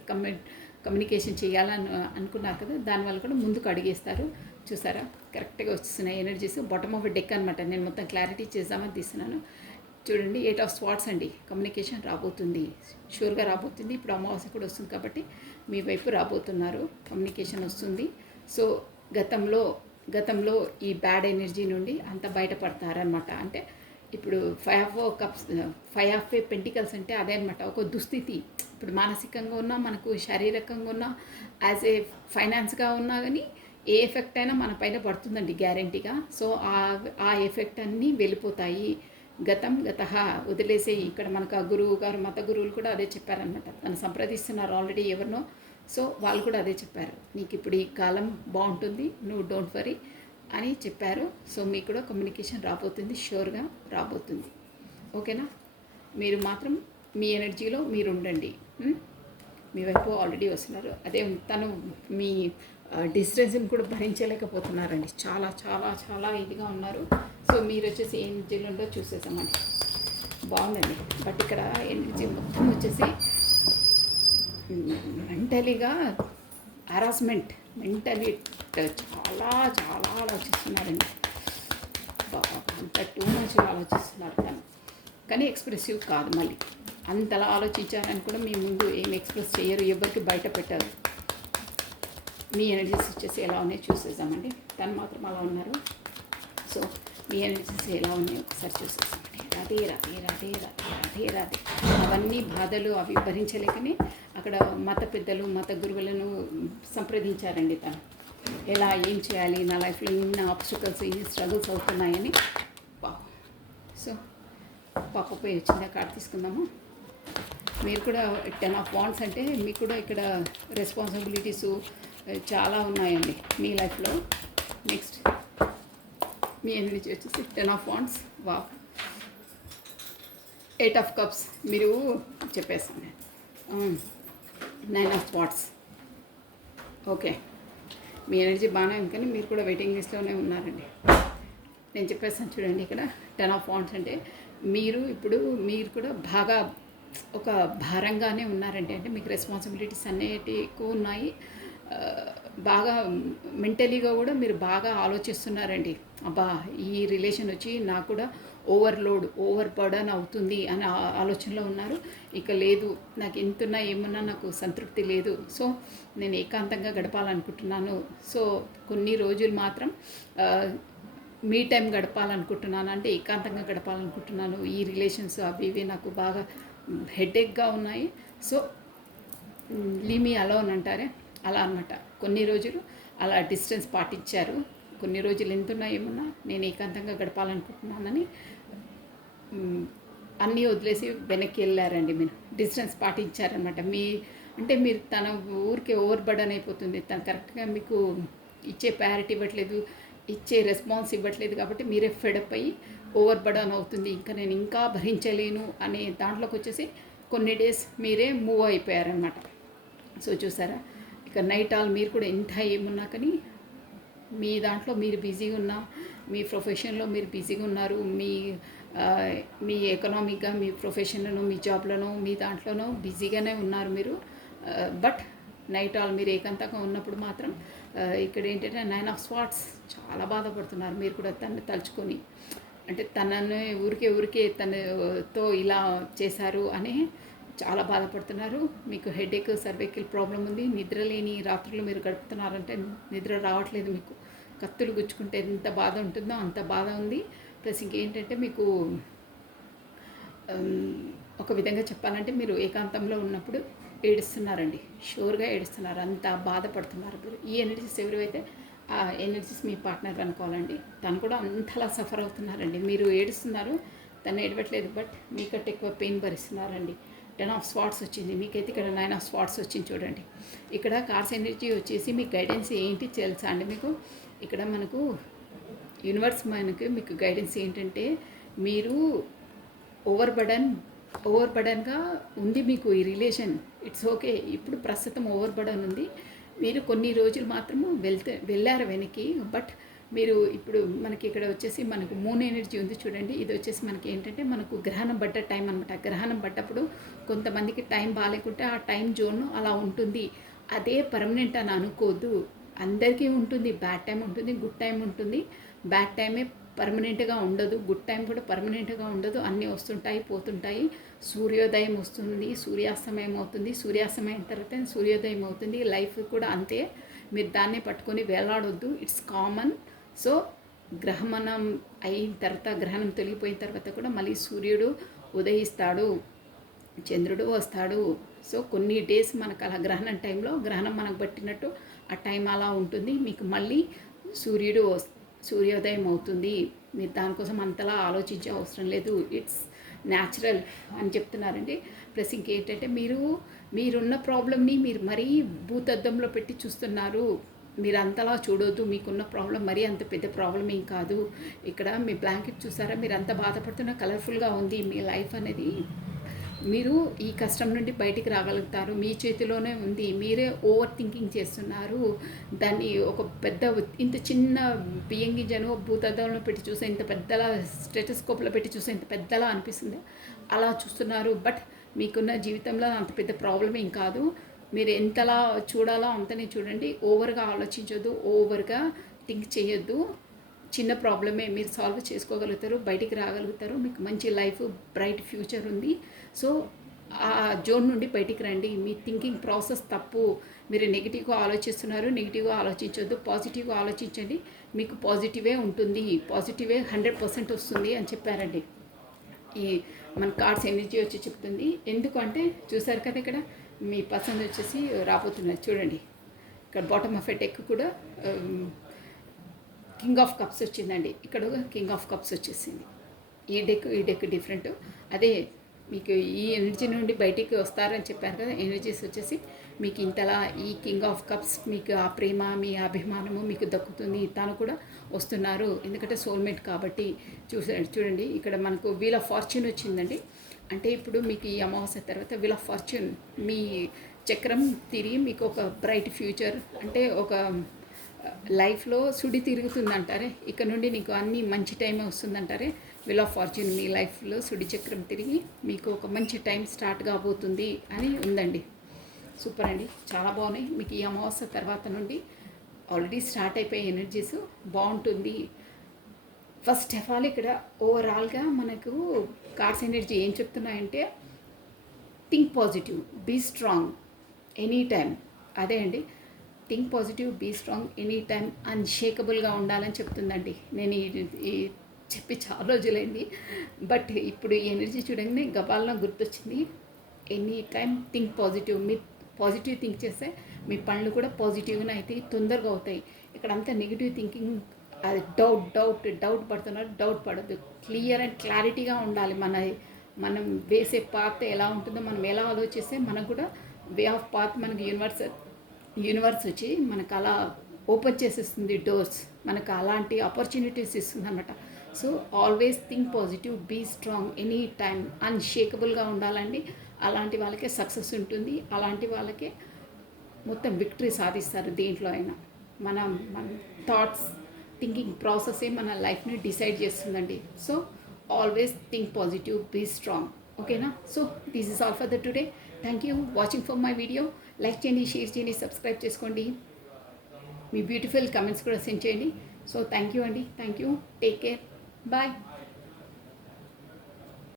కమ్యూనికేషన్ చేయాలని అనుకున్నారు కదా, దానివల్ల కూడా ముందుకు అడిగేస్తారు. చూసారా కరెక్ట్గా వస్తున్నాయి ఎనర్జీస్. బాటమ్ ఆఫ్ డెక్ అనమాట. నేను మొత్తం క్లారిటీ చేద్దామని తీస్తున్నాను. చూడండి 8 ఆఫ్ స్వార్డ్స్ అండి. కమ్యూనికేషన్ రాబోతుంది, షూర్గా రాబోతుంది. ఇప్పుడు అమావాస్య కూడా వస్తుంది కాబట్టి మీ వైపు రాబోతున్నారు, కమ్యూనికేషన్ వస్తుంది. సో గతంలో ఈ బ్యాడ్ ఎనర్జీ నుండి అంత బయటపడతారనమాట. అంటే ఇప్పుడు 5 ఆఫ్ పెంటికల్స్ అంటే అదే అనమాట, ఒక దుస్థితి. ఇప్పుడు మానసికంగా ఉన్నా, మనకు శారీరకంగా ఉన్నా, యాజ్ ఏ ఫైనాన్స్గా ఉన్నా కానీ ఏ ఎఫెక్ట్ అయినా మన పైన పడుతుందండి గ్యారంటీగా. సో ఆ ఎఫెక్ట్ అన్నీ వెళ్ళిపోతాయి. గతః వదిలేసే. ఇక్కడ మనకు ఆ గురువు గారు, మత గురువులు కూడా అదే చెప్పారనమాట. తను సంప్రదిస్తున్నారు ఆల్రెడీ ఎవరినో. సో వాళ్ళు కూడా అదే చెప్పారు, నీకు ఇప్పుడు ఈ కాలం బాగుంటుంది, నువ్వు డోంట్ వరీ అని చెప్పారు. సో మీకు కూడా కమ్యూనికేషన్ రాబోతుంది, షూర్గా రాబోతుంది. ఓకేనా? మీరు మాత్రం మీ ఎనర్జీలో మీరు ఉండండి. మీ వైపు ఆల్రెడీ వస్తున్నారు. అదే తను మీ డిస్టెన్స్ని కూడా భరించలేకపోతున్నారండి. చాలా చాలా చాలా ఇదిగా ఉన్నారు. సో మీరు వచ్చేసి ఏం ఎనర్జీలో ఉందో చూసేసామండి. బాగుందండి. బట్ ఇక్కడ ఎనర్జీ మొత్తం వచ్చేసి మెంటలీగా హరాస్మెంట్, మెంటలీ చాలా చాలా ఆలోచిస్తున్నారండి. అంత టూ మచ్ ఆలోచిస్తున్నారు తను. కానీ ఎక్స్ప్రెసివ్ కాదు. మళ్ళీ అంతలా ఆలోచించారని కూడా మీ ముందు ఏం ఎక్స్ప్రెస్ చేయరు, ఎవరికి బయట పెట్టారు. మీ ఎనర్జీస్ వచ్చేసి ఎలా ఉన్నాయో చూసేద్దామండి. తను మాత్రం అలా ఉన్నారు. సో మీ ఎనర్జీస్ ఎలా ఉన్నాయో ఒకసారి చూసేద్దామండి. రాధే రాధే రాధే రాధే రాధే రాధే. అవన్నీ బాధలు అవి భరించలేకనే అక్కడ మత పెద్దలు, మత గురువులను సంప్రదించారండి. తను ఎలా ఏం చేయాలి, నా లైఫ్లో ఇన్ని ఆబ్స్టికల్స్, ఇన్ని స్ట్రగుల్స్ అవుతున్నాయని. సో పాపపై వచ్చిందా కార్డు తీసుకుందాము. మీరు కూడా 10 ఆఫ్ వాండ్స్ అంటే మీకు కూడా ఇక్కడ రెస్పాన్సిబిలిటీస్ చాలా ఉన్నాయండి మీ లైఫ్లో. నెక్స్ట్ మీ ఎనర్జీ వచ్చేసి 10 ఆఫ్ వాండ్స్. 8 ఆఫ్ కప్స్ మీరు చెప్పేస్తాను. 9 of spots. Okay, me energy బాగానే ఉంది కానీ మీరు కూడా వెయిటింగ్ లిస్ట్లోనే ఉన్నారండి. నేను చెప్పేస్తాను చూడండి. ఇక్కడ 10 ఆఫ్ వాండ్స్ అంటే మీరు కూడా బాగా ఒక భారంగానే ఉన్నారండి. అంటే మీకు రెస్పాన్సిబిలిటీస్ అనేటివి ఎక్కువ ఉన్నాయి. బాగా మెంటలీగా కూడా మీరు బాగా ఆలోచిస్తున్నారండి. అబ్బా ఈ రిలేషన్ వచ్చి నాకు కూడా ఓవర్ బర్డన్ అవుతుంది అనే ఆలోచనలో ఉన్నారు. ఇక లేదు, నాకు ఎంతున్నా ఏమున్నా నాకు సంతృప్తి లేదు. సో నేను ఏకాంతంగా గడపాలనుకుంటున్నాను. సో కొన్ని రోజులు మాత్రం మీ టైం గడపాలనుకుంటున్నాను, అంటే ఏకాంతంగా గడపాలనుకుంటున్నాను. ఈ రిలేషన్స్ అవి ఇవి నాకు బాగా హెడేక్గా ఉన్నాయి. సో లీవ్ మీ అలోన్ అంటారే అలా అనమాట. కొన్ని రోజులు అలా డిస్టెన్స్ పాటించారు. కొన్ని రోజులు ఎంతున్నా ఏమున్నా నేను ఏకాంతంగా గడపాలనుకుంటున్నానని అన్నీ వదిలేసి వెనక్కి వెళ్ళారండి. మీరు డిస్టెన్స్ పాటించారనమాట. మీరు తన ఊరికే ఓవర్ బర్డన్ అయిపోతుంది. తను కరెక్ట్గా మీకు ఇచ్చే ప్రయారిటీ ఇవ్వట్లేదు, ఇచ్చే రెస్పాన్స్ ఇవ్వట్లేదు. కాబట్టి మీరే ఫెడప్ అయ్యి ఓవర్ బర్డన్ అవుతుంది, ఇంకా నేను ఇంకా భరించలేను అనే దాంట్లోకి వచ్చేసి కొన్ని డేస్ మీరే మూవ్ అయిపోయారనమాట. సో చూసారా, ఇక నైట్ ఆల్ మీరు కూడా ఎంత ఏమున్నా కానీ మీ దాంట్లో మీరు బిజీగా ఉన్నా, మీ ప్రొఫెషన్లో మీరు బిజీగా ఉన్నారు, మీ ఎకనామిక్గా మీ ప్రొఫెషన్లను, మీ జాబ్లను, మీ దాంట్లోనూ బిజీగానే ఉన్నారు మీరు. బట్ నైట్ ఆల్ మీరు ఏకాంతంగా ఉన్నప్పుడు మాత్రం ఇక్కడ ఏంటంటే 9 ఆఫ్ స్వార్డ్స్ చాలా బాధపడుతున్నారు. మీరు కూడా తనని తలుచుకొని, అంటే తనని ఊరికే తనతో ఇలా చేశారు అని చాలా బాధపడుతున్నారు. మీకు హెడేక్, సర్వైకల్ ప్రాబ్లం ఉంది. నిద్ర లేని రాత్రులు మీరు గడుపుతున్నారంటే నిద్ర రావట్లేదు. మీకు కత్తులు గుచ్చుకుంటే ఎంత బాధ ఉంటుందో అంత బాధ ఉంది. ప్లస్ ఇంకేంటంటే మీకు ఒక విధంగా చెప్పాలంటే మీరు ఏకాంతంలో ఉన్నప్పుడు ఏడుస్తున్నారండి. షూర్గా ఏడుస్తున్నారు, అంత బాధపడుతున్నారు మీరు. ఈ ఎనర్జీస్ ఎవరైతే ఆ ఎనర్జీస్ మీ పార్ట్నర్ అనుకోవాలండి. తను కూడా అంతలా సఫర్ అవుతున్నారండి. మీరు ఏడుస్తున్నారు, తను ఏడవట్లేదు, బట్ మీకంటే ఎక్కువ పెయిన్ భరిస్తున్నారండి. 10 ఆఫ్ స్వార్డ్స్ వచ్చింది. మీకైతే ఇక్కడ 9 ఆఫ్ స్వార్డ్స్ వచ్చింది చూడండి. ఇక్కడ కార్స్ ఎనర్జీ వచ్చేసి మీ గైడెన్స్ ఏంటి తెలుసా అండి మీకు? ఇక్కడ మనకు యూనివర్స్ మీకు గైడెన్స్ ఏంటంటే మీరు ఓవర్ బర్డన్గా ఉంది మీకు ఈ రిలేషన్. ఇట్స్ ఓకే, ఇప్పుడు ప్రస్తుతం ఓవర్ బర్డన్ ఉంది. మీరు కొన్ని రోజులు మాత్రము వెళ్ళారు వెనక్కి. బట్ మీరు ఇప్పుడు మనకి ఇక్కడ వచ్చేసి మనకు మూన్ ఎనర్జీ ఉంది చూడండి. ఇది వచ్చేసి మనకి ఏంటంటే మనకు గ్రహణం పడ్డ టైం అనమాట. గ్రహణం పడ్డప్పుడు కొంతమందికి టైం బాగాలేకుంటే ఆ టైం జోన్ అలా ఉంటుంది. అదే పర్మనెంట్ అని అనుకోవద్దు. అందరికీ ఉంటుంది, బ్యాడ్ టైం ఉంటుంది, గుడ్ టైం ఉంటుంది. బ్యాడ్ టైమే పర్మనెంట్గా ఉండదు, గుడ్ టైం కూడా పర్మనెంట్గా ఉండదు. అన్నీ వస్తుంటాయి, పోతుంటాయి. సూర్యోదయం వస్తుంది, సూర్యాస్తమయం అవుతుంది, సూర్యాస్తమయం తర్వాత సూర్యోదయం అవుతుంది. లైఫ్ కూడా అంతే. మీరు దాన్నే పట్టుకొని వేలాడొద్దు. It's common. సో గ్రహణం అయిన తర్వాత, గ్రహణం తొలగిపోయిన తర్వాత కూడా మళ్ళీ సూర్యుడు ఉదయిస్తాడు, చంద్రుడు వస్తాడు. సో కొన్ని డేస్ మనకు అలా గ్రహణం టైంలో, గ్రహణం మనకు పట్టినట్టు ఆ టైం అలా ఉంటుంది. మీకు మళ్ళీ సూర్యోదయం అవుతుంది. మీరు దానికోసం అంతలా ఆలోచించే అవసరం లేదు. ఇట్స్ న్యాచురల్ అని చెప్తున్నారండి. ప్లస్ ఇంకేంటంటే మీరున్న ప్రాబ్లమ్ని మీరు మరీ భూతద్దంలో పెట్టి చూస్తున్నారు. మీరు అంతలా చూడొద్దు. మీకున్న ప్రాబ్లం మరీ అంత పెద్ద ప్రాబ్లం ఏం కాదు. ఇక్కడ మీ బ్లాంకెట్ చూసారా, మీరు అంత బాధపడుతున్న కలర్ఫుల్గా ఉంది. మీ లైఫ్ అనేది మీరు ఈ కష్టం నుండి బయటికి రాగలుగుతారు. మీ చేతిలోనే ఉంది. మీరే ఓవర్ థింకింగ్ చేస్తున్నారు. దాన్ని ఒక పెద్ద ఇంత చిన్న బియ్యం గింజను భూతద్దంలో పెట్టి చూసే ఇంత పెద్దలా, స్టెటోస్కోప్లో పెట్టి చూసే ఇంత పెద్దలా అనిపిస్తుంది. అలా చూస్తున్నారు. బట్ మీకున్న జీవితంలో అంత పెద్ద ప్రాబ్లం ఏం కాదు. మీరు ఎంతలా చూడాలో అంతనే చూడండి. ఓవర్గా ఆలోచించొద్దు, ఓవర్గా థింక్ చేయొద్దు. చిన్న ప్రాబ్లమే మీరు సాల్వ్ చేసుకోగలుగుతారు, బయటికి రాగలుగుతారు. మీకు మంచి లైఫ్, బ్రైట్ ఫ్యూచర్ ఉంది. సో ఆ జోన్ నుండి బయటికి రండి. మీ థింకింగ్ ప్రాసెస్ తప్పు. మీరు నెగిటివ్గా ఆలోచిస్తున్నారు. నెగిటివ్గా ఆలోచించొద్దు, పాజిటివ్గా ఆలోచించండి. మీకు పాజిటివే ఉంటుంది, పాజిటివే 100% వస్తుంది అని చెప్పారండి. ఈ మన కార్డ్స్ ఎనర్జీ వచ్చి చెప్తుంది. ఎందుకంటే చూసారు కదా, ఇక్కడ మీ పర్సన్ వచ్చేసి రాబోతున్నారు చూడండి. ఇక్కడ బాటమ్ ఆఫ్ ఎ డెక్ కూడా కింగ్ ఆఫ్ కప్స్ వచ్చిందండి. ఇక్కడ కింగ్ ఆఫ్ కప్స్ వచ్చేసింది. ఈ డెక్ డిఫరెంట్. అదే మీకు ఈ ఎనర్జీ నుండి బయటికి వస్తారని చెప్పారు కదా. ఎనర్జీస్ వచ్చేసి మీకు ఇంతలా ఈ కింగ్ ఆఫ్ కప్స్, మీకు ఆ ప్రేమ, మీ అభిమానము మీకు దక్కుతుంది. తను కూడా వస్తున్నారు, ఎందుకంటే సోల్మేట్ కాబట్టి. చూడండి ఇక్కడ మనకు వీల్ ఆఫ్ ఫార్చ్యూన్ వచ్చిందండి. అంటే ఇప్పుడు మీకు ఈ అమావాస్య తర్వాత వీల్ ఆఫ్ ఫార్చ్యూన్, మీ చక్రం తిరిగి మీకు ఒక బ్రైట్ ఫ్యూచర్, అంటే ఒక లైఫ్లో సుడి తిరుగుతుందంటారే. ఇక్కడ నుండి నీకు అన్నీ మంచి టైమే వస్తుందంటారే. వీల్ ఆఫ్ ఫార్చ్యూన్, మీ లైఫ్లో సుడి చక్రం తిరిగి మీకు ఒక మంచి టైం స్టార్ట్ కాబోతుంది అని ఉందండి. సూపర్ అండి, చాలా బాగున్నాయి. మీకు ఈ అమావాస్య తర్వాత నుండి ఆల్రెడీ స్టార్ట్ అయిపోయే ఎనర్జీస్ బాగుంటుంది. ఫస్ట్ ఆఫ్ ఆల్ ఇక్కడ ఓవరాల్గా మనకు కార్డ్స్ ఎనర్జీ ఏం చెప్తున్నాయంటే, think positive, be strong any time. అదే అండి, think positive, be strong any time, అన్షేకబుల్గా ఉండాలని చెప్తుందండి. నేను ఈ చెప్పి చాలా రోజులైంది, బట్ ఇప్పుడు ఈ ఎనర్జీ చూడంగానే గబాలన గుర్తొచ్చింది. Any time think positive. మీ పాజిటివ్ థింక్ చేస్తే మీ పనులు కూడా పాజిటివ్గానే అవుతాయి, తొందరగా అవుతాయి. ఇక్కడంతా నెగిటివ్ థింకింగ్, అది డౌట్ పడుతున్నారు. డౌట్ పడద్దు. క్లియర్ అండ్ క్లారిటీగా ఉండాలి. మనం వేసే పాత్ ఎలా ఉంటుందో, మనం ఎలా ఆలోచిస్తే మనకు కూడా వే ఆఫ్ పాత్ మనకి యూనివర్స్ వచ్చి మనకు అలా ఓపెన్ చేసేస్తుంది డోర్స్, మనకు అలాంటి ఆపర్చునిటీస్ ఇస్తుంది అనమాట. So always think positive, be strong any time, అన్షేకబుల్గా ఉండాలండి. అలాంటి వాళ్ళకే సక్సెస్ ఉంటుంది. అలాంటి వాళ్ళకే మొత్తం విక్టరీ సాధిస్తారు దేంట్లో అయినా. మన థాట్స్, థింకింగ్ ప్రాసెసే మన లైఫ్ని డిసైడ్ చేస్తుందండి. So always think positive, be strong. ఓకేనా? So this is all for the today. Thank you watching for my video. Like చేయండి, షేర్ చేయండి, సబ్స్క్రైబ్ చేసుకోండి. మీ బ్యూటిఫుల్ కమెంట్స్ కూడా సెండ్ చేయండి. సో థ్యాంక్ యూ అండి. Thank you. Take care. Bye.